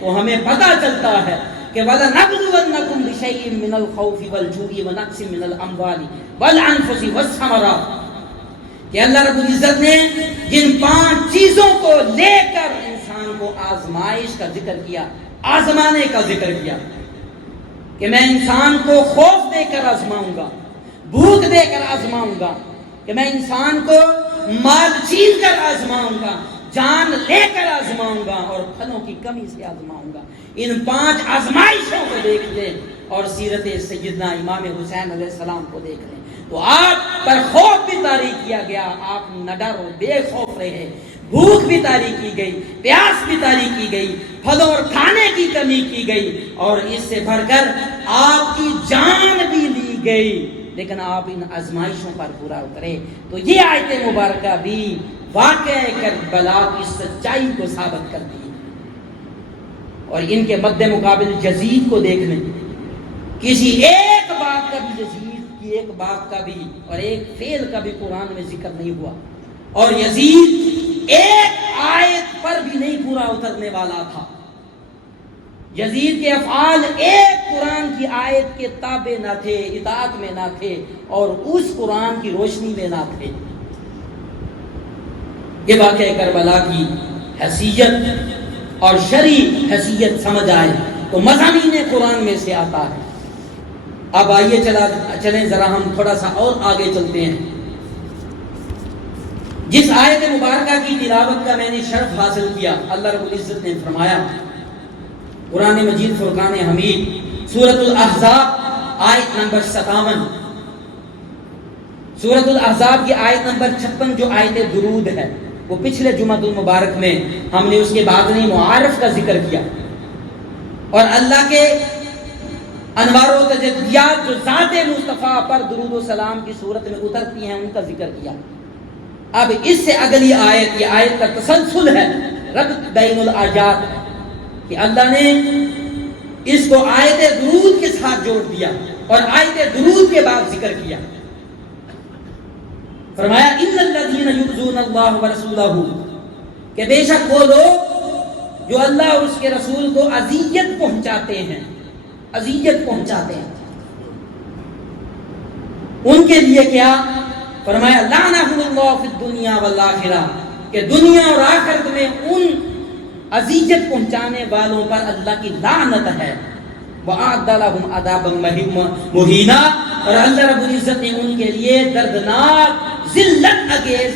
تو ہمیں پتہ چلتا ہے کہ وَلَنَبْلُوَنَّكُمْ بشیء من الخوف والجوع ونقص من الاموال والانفس والثمرات، کہ اللہ رب العزت نے جن 5 چیزوں کو لے کر انسان کو آزمائش کا ذکر کیا، آزمانے کا ذکر کیا، کہ میں انسان کو خوف دے کر آزماؤں گا، بھوک دے کر آزماؤں گا، کہ میں انسان کو مال چھین کر آزماؤں گا، جان لے کر آزماؤں گا، اور پھلوں کی کمی سے آزماؤں گا۔ ان 5 آزمائشوں کو دیکھ لیں اور سیرت سیدنا امام حسین علیہ السلام کو دیکھ لیں تو آپ پر خوف بھی طاری کیا گیا، آپ نہ ڈرو، بے خوف رہے، بھوک بھی طاری کی گئی، پیاس بھی طاری کی گئی، پھلوں اور کھانے کی کمی کی گئی، اور اس سے بڑھ کر آپ کی جان بھی لی گئی، لیکن آپ ان آزمائشوں پر پورا اترے۔ تو یہ آیت مبارکہ بھی واقعہ کربلا کی سچائی کو ثابت کرتی ہے۔ اور ان کے مد مقابل یزید کو دیکھ لیں، کسی ایک بات کا بھی، یزید کی ایک بات کا بھی اور ایک فعل کا بھی قرآن میں ذکر نہیں ہوا، اور یزید ایک آیت پر بھی نہیں پورا اترنے والا تھا۔ یزید کے افعال ایک قرآن کی آیت کے تابع نہ تھے، اطاعت میں نہ تھے، اور اس قرآن کی روشنی میں نہ تھے۔ یہ واقعہ کربلا کی حیثیت اور شرعی حیثیت سمجھ آئے تو مضامین قرآن میں سے آتا ہے۔ اب آئیے چلیں ذرا ہم تھوڑا سا اور آگے چلتے ہیں۔ جس آیت مبارکہ کی تلاوت کا میں نے شرف حاصل کیا، اللہ رب العزت نے فرمایا قرآن مجید فرقان حمید سورۃ الاحزاب آیت نمبر 57، سورۃ الاحزاب کی آیت نمبر 56 جو آیت درود ہے، وہ پچھلے جمعۃ المبارک میں ہم نے اس کے باطنی معارف کا ذکر کیا، اور اللہ کے انوار و تجلیات جو ذات مصطفیٰ پر درود و سلام کی صورت میں اترتی ہیں ان کا ذکر کیا۔ اب اس سے اگلی آیت، یہ آیت کا تسلسل ہے، ربط بین الآیات، کہ اللہ نے اس کو آیت درود کے ساتھ جوڑ دیا اور آیت درود کے بعد ذکر کیا۔ فرمایا ان الذین یؤذون اللہ ورسولہ، کہ بے شک وہ لوگ جو اللہ اور اس کے رسول کو اذیت پہنچاتے ہیں، اذیت پہنچاتے ہیں، ان کے لیے کیا؟ فرمایا لعنہم اللہ فی الدنیا والآخرہ، کہ دنیا اور آخرت میں ان اذیت پہنچانے والوں پر اللہ کی لعنت ہے۔ وَأَعْدَ لَهُمْ عَذَابًا مُهِينًا، اور اللہ رب العزت نے ان کے لیے دردناک ذلت انگیز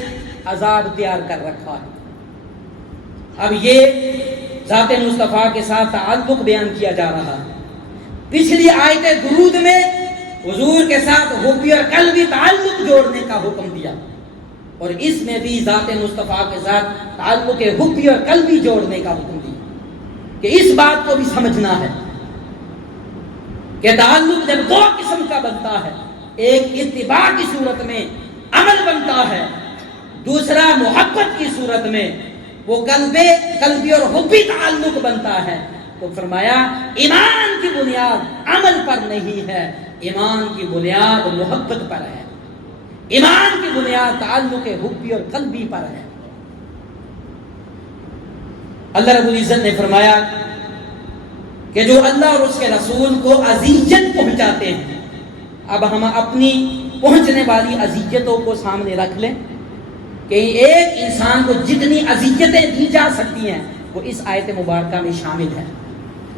عذاب تیار کر رکھا ہے۔ اب یہ ذات مصطفیٰ کے ساتھ تعلق بیان کیا جا رہا ہے۔ پچھلی آیت درود میں حضور کے ساتھ حبی اور قلبی تعلق جوڑنے کا حکم دیا، اور اس میں بھی ذات مصطفیٰ کے ساتھ تعلق حبی اور قلبی جوڑنے کا حکم دیا، کہ اس بات کو بھی سمجھنا ہے کہ تعلق جب 2 قسم کا بنتا ہے، ایک اتباع کی صورت میں عمل بنتا ہے، دوسرا محبت کی صورت میں وہ قلبی اور حبی تعلق بنتا ہے۔ تو فرمایا ایمان کی بنیاد عمل پر نہیں ہے، ایمان کی بنیاد محبت پر ہے، ایمان کی بنیاد تعلق حبی اور قلبی پر ہے۔ اللہ رب العزت نے فرمایا کہ جو اللہ اور اس کے رسول کو اذیت پہنچاتے ہیں، اب ہم اپنی پہنچنے والی اذیتوں کو سامنے رکھ لیں کہ ایک انسان کو جتنی اذیتیں دی جا سکتی ہیں وہ اس آیت مبارکہ میں شامل ہے۔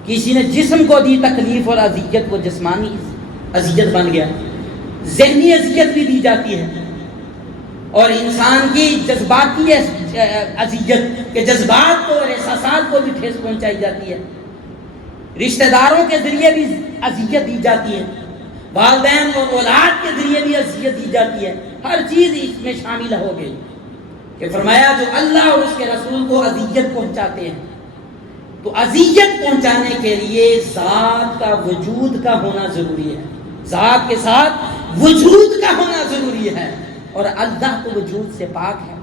کسی نے جسم کو دی تکلیف اور اذیت، وہ جسمانی اذیت بن گیا، ذہنی اذیت بھی دی جاتی ہے، اور انسان کی جذباتی اذیت کہ جذبات کو اور احساسات کو بھی ٹھیس پہنچائی جاتی ہے، رشتہ داروں کے ذریعے بھی اذیت دی جاتی ہے، والدین اور اولاد کے ذریعے بھی اذیت دی جاتی ہے، ہر چیز اس میں شامل ہو گئی۔ کہ فرمایا جو اللہ اور اس کے رسول کو اذیت پہنچاتے ہیں، تو اذیت پہنچانے کے لیے ذات کا وجود کا ہونا ضروری ہے، ذات کے ساتھ وجود کا ہونا ضروری ہے، اور اللہ تو وجود سے پاک ہے۔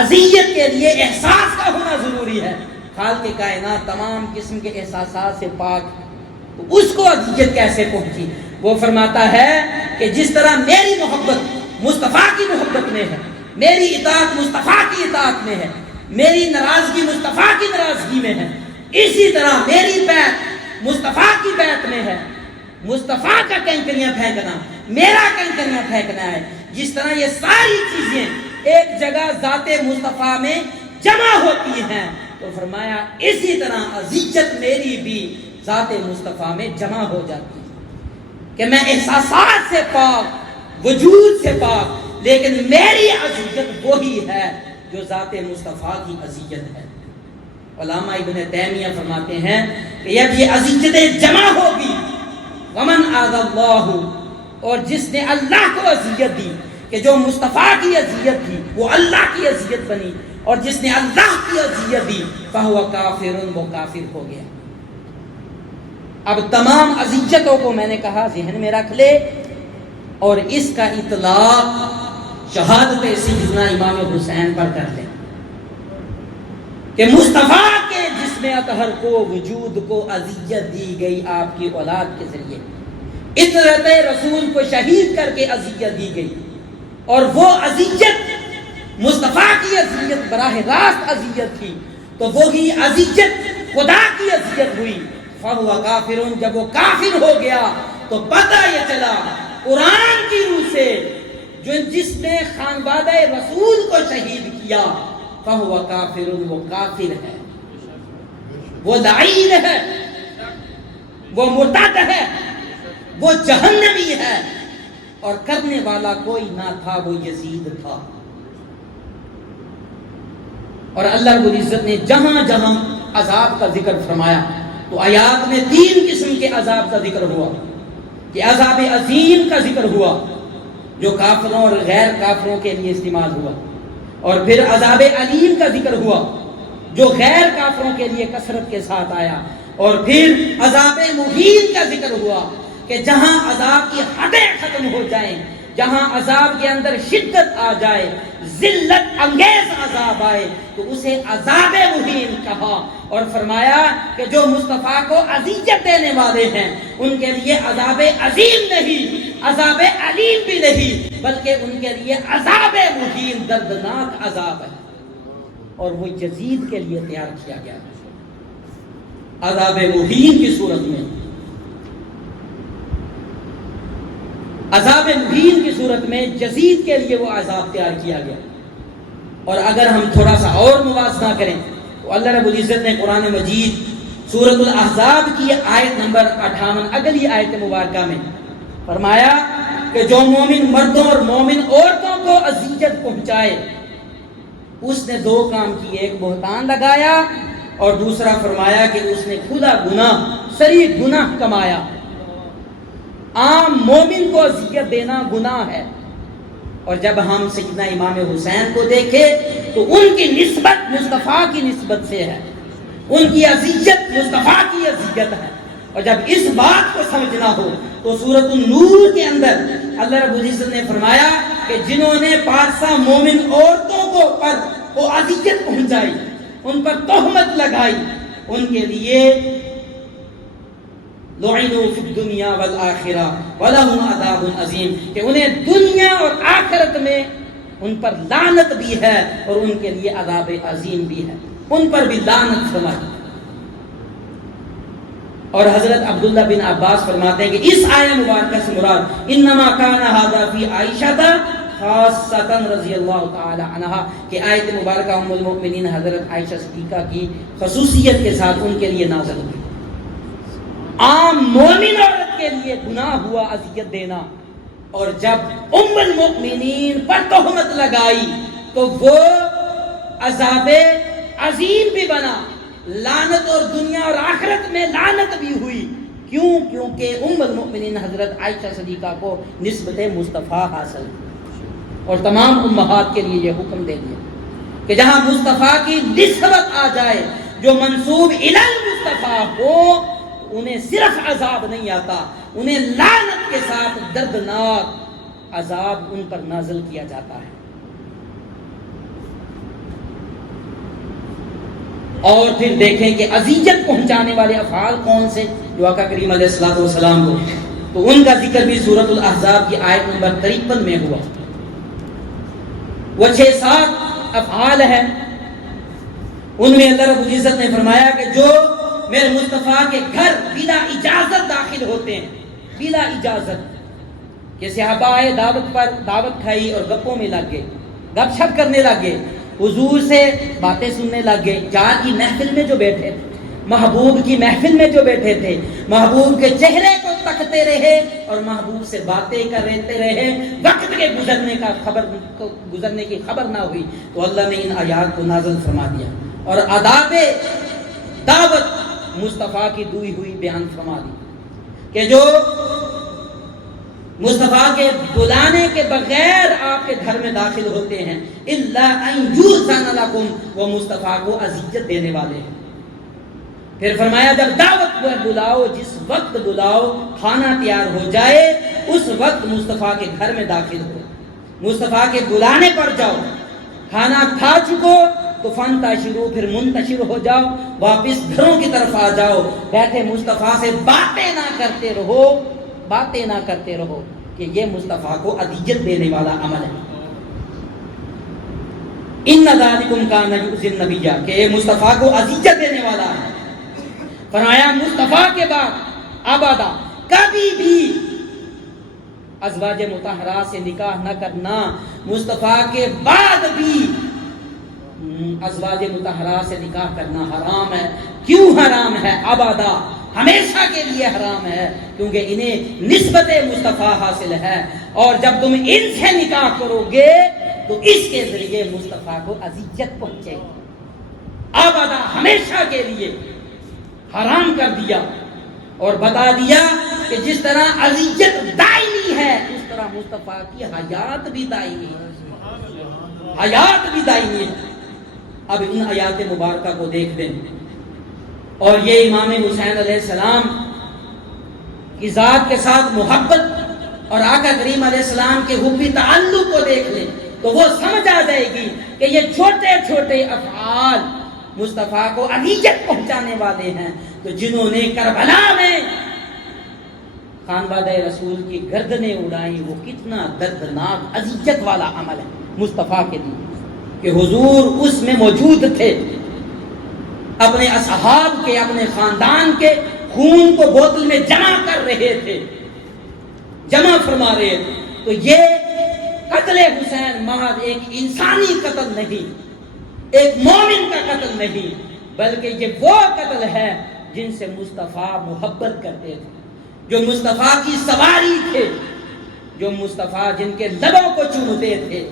اذیت کے لیے احساس کا ہونا ضروری ہے، خالق کائنات تمام قسم کے احساسات سے پاک ہے، تو اس کو اذیت کیسے پہنچی؟ وہ فرماتا ہے کہ جس طرح میری محبت مصطفیٰ کی محبت میں ہے، میری اطاعت مصطفیٰ کی اطاعت میں ہے، میری ناراضگی مصطفیٰ کی ناراضگی میں ہے، اسی طرح میری بیعت مصطفیٰ کی بیعت میں ہے، مصطفیٰ کا کنکریاں پھینکنا میرا کنکریاں پھینکنا ہے۔ جس طرح یہ ساری چیزیں ایک جگہ ذات مصطفیٰ میں جمع ہوتی ہیں، تو فرمایا اسی طرح اذیت میری بھی ذات مصطفیٰ میں جمع ہو جاتی ہے کہ میں احساسات سے پاک، وجود سے پاک، لیکن میری اذیت وہی ہے جو ذات مصطفیٰ کی اذیت ہے۔ علامہ ابن تیمیہ فرماتے ہیں کہ جب یہ اذیتیں جمع ہوگی، ومن آذى اللہ، اور جس نے اللہ کو اذیت دی، کہ جو مصطفیٰ کی اذیت تھی وہ اللہ کی اذیت بنی، اور جس نے اللہ کی اذیت دی فہو کافر، وہ کافر ہو گیا۔ اب تمام اذیتوں کو میں نے کہا ذہن میں رکھ لے، اور اس کا اطلاق شہادت سیدنا امام حسین پر کر لیں کہ مصطفیٰ کے جسم اطہر کو، وجود کو اذیت دی گئی آپ کی اولاد کے ذریعے، اطرت رسول کو شہید کر کے اذیت دی گئی، اور وہ اذیت مصطفیٰ کی اذیت براہ راست اذیت تھی، تو وہی اذیت خدا کی اذیت ہوئی۔ فہو کافر، جب وہ کافر ہو گیا تو پتہ یہ چلا قرآن کی روح سے جس نے خانوادہ رسول کو شہید کیا، فہو کافر، وہ کافر ہے، وہ لعین ہے، وہ مرتد ہے، وہ جہنمی ہے، اور کرنے والا کوئی نہ تھا، وہ یزید تھا۔ اور اللہ رب العزت نے جہاں جہاں عذاب کا ذکر فرمایا تو آیات میں 3 قسم کے عذاب کا ذکر ہوا، کہ عذاب عظیم کا ذکر ہوا جو کافروں اور غیر کافروں کے لیے استعمال ہوا، اور پھر عذاب علیم کا ذکر ہوا جو غیر کافروں کے لیے کثرت کے ساتھ آیا، اور پھر عذاب مہین کا ذکر ہوا کہ جہاں عذاب کی حدیں ختم ہو جائیں، جہاں عذاب کے اندر شدت آ جائے، ذلت انگیز عذاب آئے، تو اسے عذاب مہین کہا، اور فرمایا کہ جو مصطفیٰ کو اذیت دینے والے ہیں ان کے لیے عذاب عظیم نہیں، عذاب علیم بھی نہیں، بلکہ ان کے لیے عذاب مہین، دردناک عذاب ہے، اور وہ یزید کے لیے تیار کیا گیا عذاب مہین کی صورت میں۔ عذاب مہین کی صورت میں یزید کے لیے وہ عذاب تیار کیا گیا۔ اور اگر ہم تھوڑا سا اور موازنہ کریں تو اللہ رب العزت نے قرآن مجید سورۃ الاحزاب کی آیت نمبر 58 اگلی آیت مبارکہ میں فرمایا کہ جو مومن مردوں اور مومن عورتوں کو اذیت پہنچائے اس نے 2 کام کیے، ایک بہتان لگایا اور دوسرا فرمایا کہ اس نے کھلا گناہ، صریح گناہ کمایا۔ عام مومن کو اذیت دینا گناہ ہے، اور جب ہم سیدنا امام حسین کو دیکھیں تو ان کی نسبت مصطفیٰ کی نسبت سے ہے، ان کی اذیت مصطفیٰ کی اذیت ہے۔ اور جب اس بات کو سمجھنا ہو تو سورۃ النور کے اندر اللہ رب العزت نے فرمایا کہ جنہوں نے پارسا مومن عورتوں پر وہ اذیت پہنچائی، ان پر تہمت لگائی، ان کے لیے لعنوا فی الدنیا والآخرہ ولہم عذاب عظیم، کہ انہیں دنیا اور آخرت میں ان پر لعنت بھی ہے اور ان کے لیے عذاب عظیم بھی ہے، ان پر بھی لعنت فرمائی۔ اور حضرت عبداللہ بن عباس فرماتے ہیں کہ اس آیہ مبارکہ سے مراد انما کان ھذا فی عائشہ خاصۃ رضی اللہ تعالی عنہا، کہ آیت مبارکہ ام المؤمنین حضرت عائشہ صدیقہ کی خصوصیت کے ساتھ ان کے لیے نازل ہوئی۔ عام مومن عورت کے لیے گناہ ہوا اذیت دینا، اور جب ام المؤمنین پر تہمت لگائی تو وہ عذاب عظیم بھی بنا، لعنت اور دنیا اور آخرت میں لعنت بھی ہوئی۔ کیوں؟ کیونکہ ام المؤمنین حضرت عائشہ صدیقہ کو نسبت مصطفیٰ حاصل، اور تمام امہات کے لیے یہ حکم دے دیا کہ جہاں مصطفیٰ کی نسبت آ جائے، جو منسوب الی المصطفیٰ ہو، انہیں صرف عذاب نہیں آتا، انہیں لعنت کے ساتھ دردناک عذاب ان پر نازل کیا جاتا ہے۔ اور پھر دیکھیں کہ اذیت پہنچانے والے افعال کون سے جو آقا کریم علیہ الصلوۃ والسلام کو، تو ان کا ذکر بھی سورۃ الاحزاب کی آیت نمبر 53 میں ہوا۔ وہ 6-7 افعال ہیں، ان میں اللہ رب العزت نے فرمایا کہ جو میرے مصطفیٰ کے گھر بلا اجازت داخل ہوتے ہیں، بلا اجازت، کہ صحابہ آئے دعوت پر، دعوت کھائی اور گپوں میں لگ گئے، گپ شپ کرنے لگ گئے، حضور سے باتیں سننے لگ گئے، جار کی محفل میں جو بیٹھے تھے، محبوب کی محفل میں جو بیٹھے تھے، محبوب کے چہرے کو تکتے رہے اور محبوب سے باتیں کرتے رہے، وقت کے گزرنے کی خبر نہ ہوئی، تو اللہ نے ان آیات کو نازل فرما دیا اور آداب دعوت مصطفیٰ کی دوئی ہوئی بیان فرما دی کہ جو مصطفیٰ کے بلانے کے بغیر آپ کے گھر میں داخل ہوتے ہیں الا ان یؤذن لکم، وہ مصطفیٰ کو اذیت دینے والے ہیں۔ پھر فرمایا جب دعوت کو بلاؤ، جس وقت بلاؤ، کھانا تیار ہو جائے اس وقت مصطفیٰ کے گھر میں داخل ہو، مصطفیٰ کے بلانے پر جاؤ، کھانا کھا چکو تو فانتشروا، پھر منتشر ہو جاؤ، واپس گھروں کی طرف آ جاؤ، بیٹھے مصطفیٰ سے باتیں نہ کرتے رہو، باتیں نہ کرتے رہو، کہ یہ مصطفیٰ کو اذیت دینے والا عمل ہے۔ ان ذالکم کان یؤذی النبی، کہ یہ مصطفیٰ کو اذیت دینے والا ہے۔ فرمایا مصطفیٰ کے بعد ابدا کبھی بھی ازواج مطہرات سے نکاح نہ کرنا، مصطفیٰ کے بعد بھی ازواج مطہرات سے نکاح کرنا حرام ہے۔ کیوں حرام ہے؟ ابدا، ہمیشہ کے لیے حرام ہے، کیونکہ انہیں نسبت مصطفیٰ حاصل ہے، اور جب تم ان سے نکاح کرو گے تو اس کے ذریعے مصطفیٰ کو اذیت پہنچے گی۔ ابدا، ہمیشہ کے لیے حرام کر دیا اور بتا دیا کہ جس طرح اذیت دائمی ہے اس طرح مصطفیٰ کی حیات بھی دائمی ہے، حیات بھی دائمی ہے۔ اب ان آیات مبارکہ کو دیکھ دیں اور یہ امام حسین علیہ السلام کی ذات کے ساتھ محبت اور آقا کریم علیہ السلام کے حبی تعلق کو دیکھ لیں تو وہ سمجھ آ جائے گی کہ یہ چھوٹے چھوٹے افعال مصطفیٰ کو اذیت پہنچانے والے ہیں، تو جنہوں نے کربلا میں خانوادہ رسول کی گردنیں اڑائیں وہ کتنا دردناک اذیت والا عمل ہے مصطفیٰ کے لیے، کہ حضور اس میں موجود تھے، اپنے اصحاب کے، اپنے خاندان کے خون کو بوتل میں جمع کر رہے تھے، جمع فرما رہے تھے۔ تو یہ قتل حسین محض ایک انسانی قتل نہیں، ایک مومن کا قتل نہیں، بلکہ یہ وہ قتل ہے جن سے مصطفیٰ محبت کرتے تھے، جو مصطفیٰ کی سواری تھے، جو مصطفیٰ جن کے لبوں کو چومتے تھے،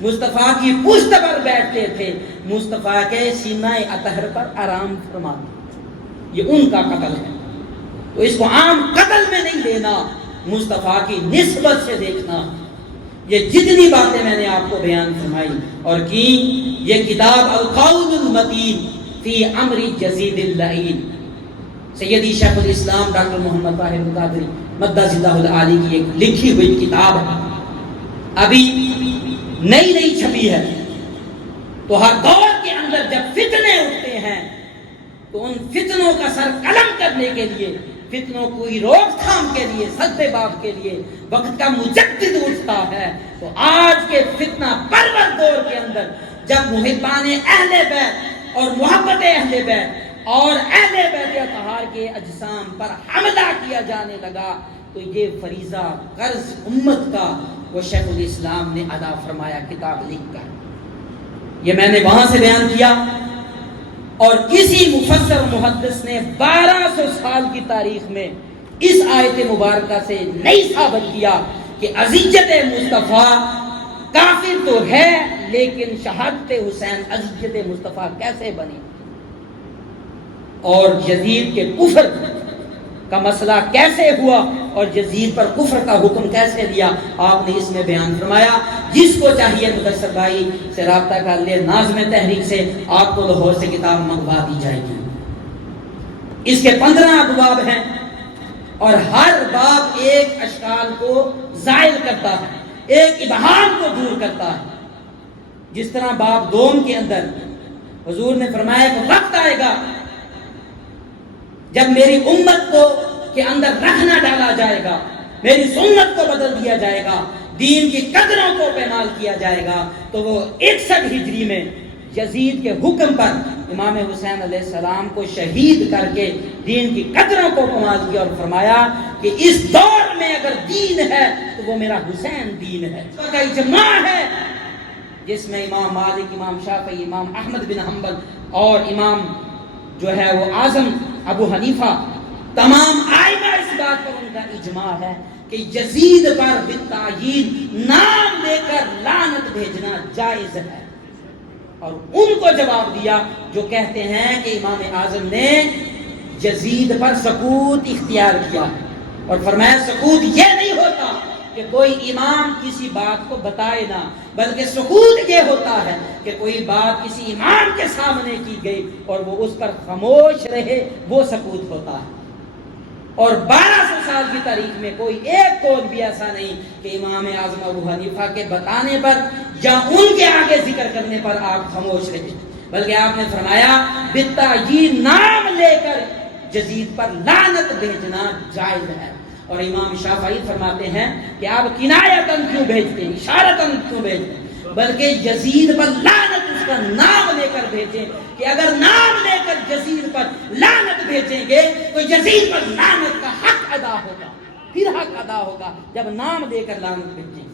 مصطفیٰ کی پشت پر بیٹھتے تھے، مصطفیٰ کے سینہ اطہر پر آرام فرماتے، یہ ان کا قتل ہے۔ تو اس کو عام قتل میں نہیں لینا، مصطفیٰ کی نسبت سے دیکھنا۔ یہ جتنی باتیں میں نے آپ کو بیان فرمائی اور کی، یہ کتاب القول المتین فی امر جزید اللعین، سیدی شیخ الاسلام ڈاکٹر محمد طاہر القادری مدد اللہ العالی کی ایک لکھی ہوئی کتاب ہے، ابھی نئی چھپی ہے۔ تو ہر دور کے اندر جب فتنے اٹھتے ہیں تو ان فتنوں کا سر قلم کرنے کے لیے، فتنوں کو روک تھام کے لیے، سد باب کے لیے وقت کا مجدد اٹھتا ہے۔ تو آج کے فتنہ پرور دور کے اندر جب محبان اہل بیت اور محبت اہل بیت اور اہل بیت اطہار کے اجسام پر حملہ کیا جانے لگا تو یہ فریضہ قرض امت کا وہ شیخ الاسلام نے ادا فرمایا کتاب لکھ کر۔ یہ میں نے وہاں سے بیان کیا، اور کسی مفسر محدث نے 1200 سال کی تاریخ میں اس آیت مبارکہ سے نہیں ثابت کیا کہ اذیت مصطفیٰ کافر تو ہے لیکن شہادت حسین اذیت مصطفیٰ کیسے بنی، اور یزید کے کفر کا مسئلہ کیسے ہوا اور یزید پر کفر کا حکم کیسے دیا، آپ نے اس میں بیان فرمایا۔ جس کو چاہیے مدثر بھائی سے رابطہ کر لے، ناظم تحریک سے، آپ کو لاہور سے کتاب منگوا دی جائے گی۔ اس کے 15 ابواب ہیں اور ہر باب ایک اشکال کو زائل کرتا ہے، ایک ابہام کو دور کرتا ہے۔ جس طرح باب دوم کے اندر حضور نے فرمایا کہ وقت آئے گا جب میری امت کو کے اندر رکھنا ڈالا جائے گا، میری سنت کو بدل دیا جائے گا، دین کی قدروں کو پامال کیا جائے گا، تو وہ 61 ہجری میں یزید کے حکم پر امام حسین علیہ السلام کو شہید کر کے دین کی قدروں کو کمال کیا اور فرمایا کہ اس دور میں اگر دین ہے تو وہ میرا حسین دین ہے. اس کا اجماع ہے جس میں امام مالک، امام شافعی، امام احمد بن حنبل اور امام جو ہے وہ اعظم ابو حنیفہ، تمام آئمہ اس بات پر ان کا اجماع ہے کہ یزید پر بالتعیین نام لے کر لعنت بھیجنا جائز ہے. اور ان کو جواب دیا جو کہتے ہیں کہ امام اعظم نے یزید پر سکوت اختیار کیا اور فرمایا سکوت یہ نہیں ہوتا کہ کوئی امام کسی بات کو بتائے نہ، بلکہ سکوت یہ ہوتا ہے کہ کوئی بات کسی امام کے سامنے کی گئی اور وہ اس پر خاموش رہے، وہ سکوت ہوتا ہے. اور 1200 سال کی تاریخ میں کوئی ایک قول بھی ایسا نہیں کہ امام اعظم ابو حنیفہ کے بتانے پر یا ان کے آگے ذکر کرنے پر آپ خاموش رہے، بلکہ آپ نے فرمایا بالتعیین نام لے کر یزید پر لعنت بھیجنا جائز ہے. اور امام شافعی فرماتے ہیں کہ آپ کنایتاً کیوں بھیجتے ہیں، اشارتاً کیوں بھیجتے ہیں، بلکہ یزید پر لعنت اس کا نام لے کر بھیجیں کہ اگر نام لے کر یزید پر لعنت بھیجیں گے تو یزید پر لعنت کا حق ادا ہوگا، پھر حق ادا ہوگا جب نام لے کر لعنت بھیجیں.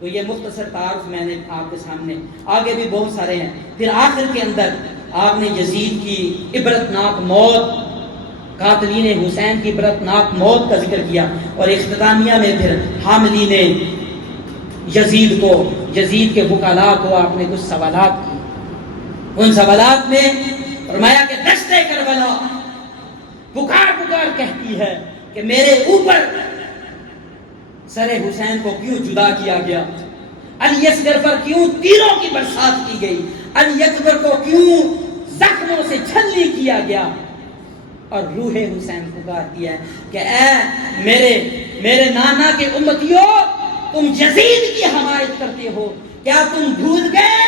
تو یہ مختصر تعارف میں نے آپ کے سامنے، آگے بھی بہت سارے ہیں. پھر آخر کے اندر آپ نے یزید کی عبرتناک موت، قاتلین حسین کی عبرتناک موت کا ذکر کیا، اور اختتامیہ میں پھر حاملین یزید کے وکلاء کو آپ نے کچھ سوالات کی. ان سوالات میں فرمایا کہ دشت کربلا پکار پکار کہتی ہے کہ میرے اوپر سر حسین کو کیوں جدا کیا گیا، علی اصغر پر کیوں تیروں کی برسات کی گئی، علی اکبر کو کیوں زخموں سے چھلنی کیا گیا. اور روح حسین پکارتی ہے کہ اے میرے نانا کے امتیوں، تم یزید کی حمایت کرتے ہو، کیا تم بھول گئے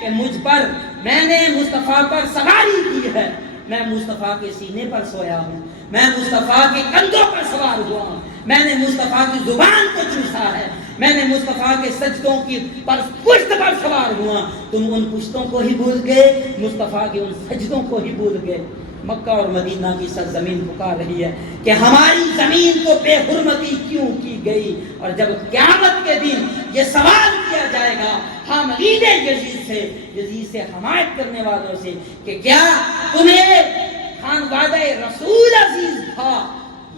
کہ مجھ پر، میں نے مصطفیٰ پر سواری کی ہے، میں مصطفیٰ کے سینے پر سویا ہوں، میں مصطفیٰ کے کندھوں پر سوار ہوا ہوں، میں نے مصطفیٰ کی زبان کو چوسا ہے، میں نے مصطفیٰ کے سجدوں کی پشت پر سوار ہوا. تم ان پشتوں کو ہی بھول گئے، مصطفیٰ کے ان سجدوں کو ہی بھول گئے. مکہ اور مدینہ کی سرزمین پکار رہی ہے کہ ہماری زمین کو بے حرمتی کیوں کی گئی. اور جب قیامت کے دن یہ سوال کیا جائے گا حاملین یزید سے حمایت کرنے والوں سے کہ کیا تمہیں خانوادہ رسول عزیز تھا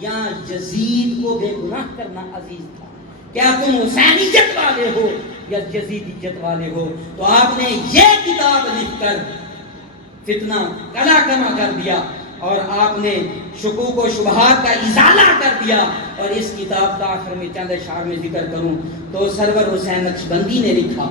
یا یزید کو بے گناہ کرنا عزیز تھا، کیا تم حسینیت والے ہو یا یزیدیت والے ہو. تو آپ نے یہ کتاب لکھ کر فتنہ کلا کما کر دیا اور آپ نے شکوک و شبہات کا ازالہ کر دیا. اور اس کتاب کا آخر میں چند اشعار میں ذکر کروں تو سرور حسین نقشبندی نے لکھا،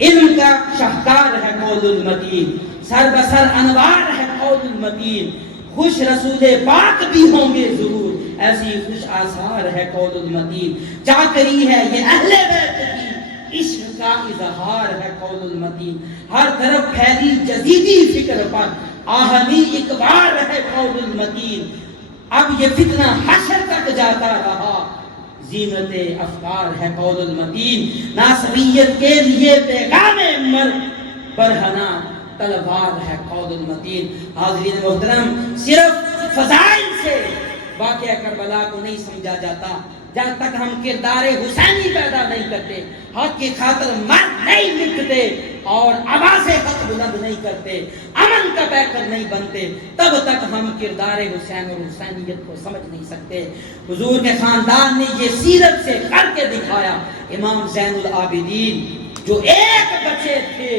علم کا شاہکار ہے قول المتین، سر بسر انوار ہے قول المتین، خوش رسول پاک بھی ہوں گے ضرور، ایسی خوش آثار ہے قول المتین، چاکری ہے یہ اہل بیت کی، عشق کا اظہار ہے قول المتین، ہر طرف پھیلی جدیدی فکر پر آہنی اقبار ہے قول المتین. اب یہ فتنہ حشر تک جاتا رہا، زینت افکار ہے قول المتین، ناصریت کے لیے پیغام مرگ برہنہ تلوار ہے قول المتین. حاضرین محترم، صرف فضائل سے واقعہ کربلا کو نہیں سمجھا جاتا جب تک ہم کردار حسینی پیدا نہیں کرتے، حق کی خاطر مرد نہیں لکھتے اور آواز حق بلند نہیں کرتے، امن کا پیکر نہیں بنتے، تب تک ہم کردار حسین اور حسینیت کو سمجھ نہیں سکتے. حضور کے خاندان نے یہ سیرت سے کر کے دکھایا. امام زین العابدین جو ایک بچے تھے،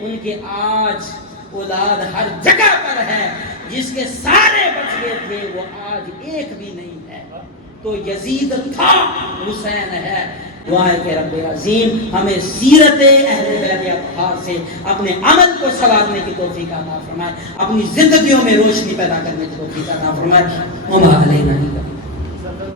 ان کے آج اولاد ہر جگہ پر ہے، جس کے سارے بچ گئے تھے وہ آج ایک بھی نہیں ہے. تو یزید تھا، حسین ہے. دعا ہے کہ رب عظیم ہمیں سیرت اہل بیت اطہار سے اپنے عمل کو سنوارنے کی توفیق عطا فرمائے، اپنی زندگیوں میں روشنی پیدا کرنے کی توفیق عطا فرمائے. وما علینا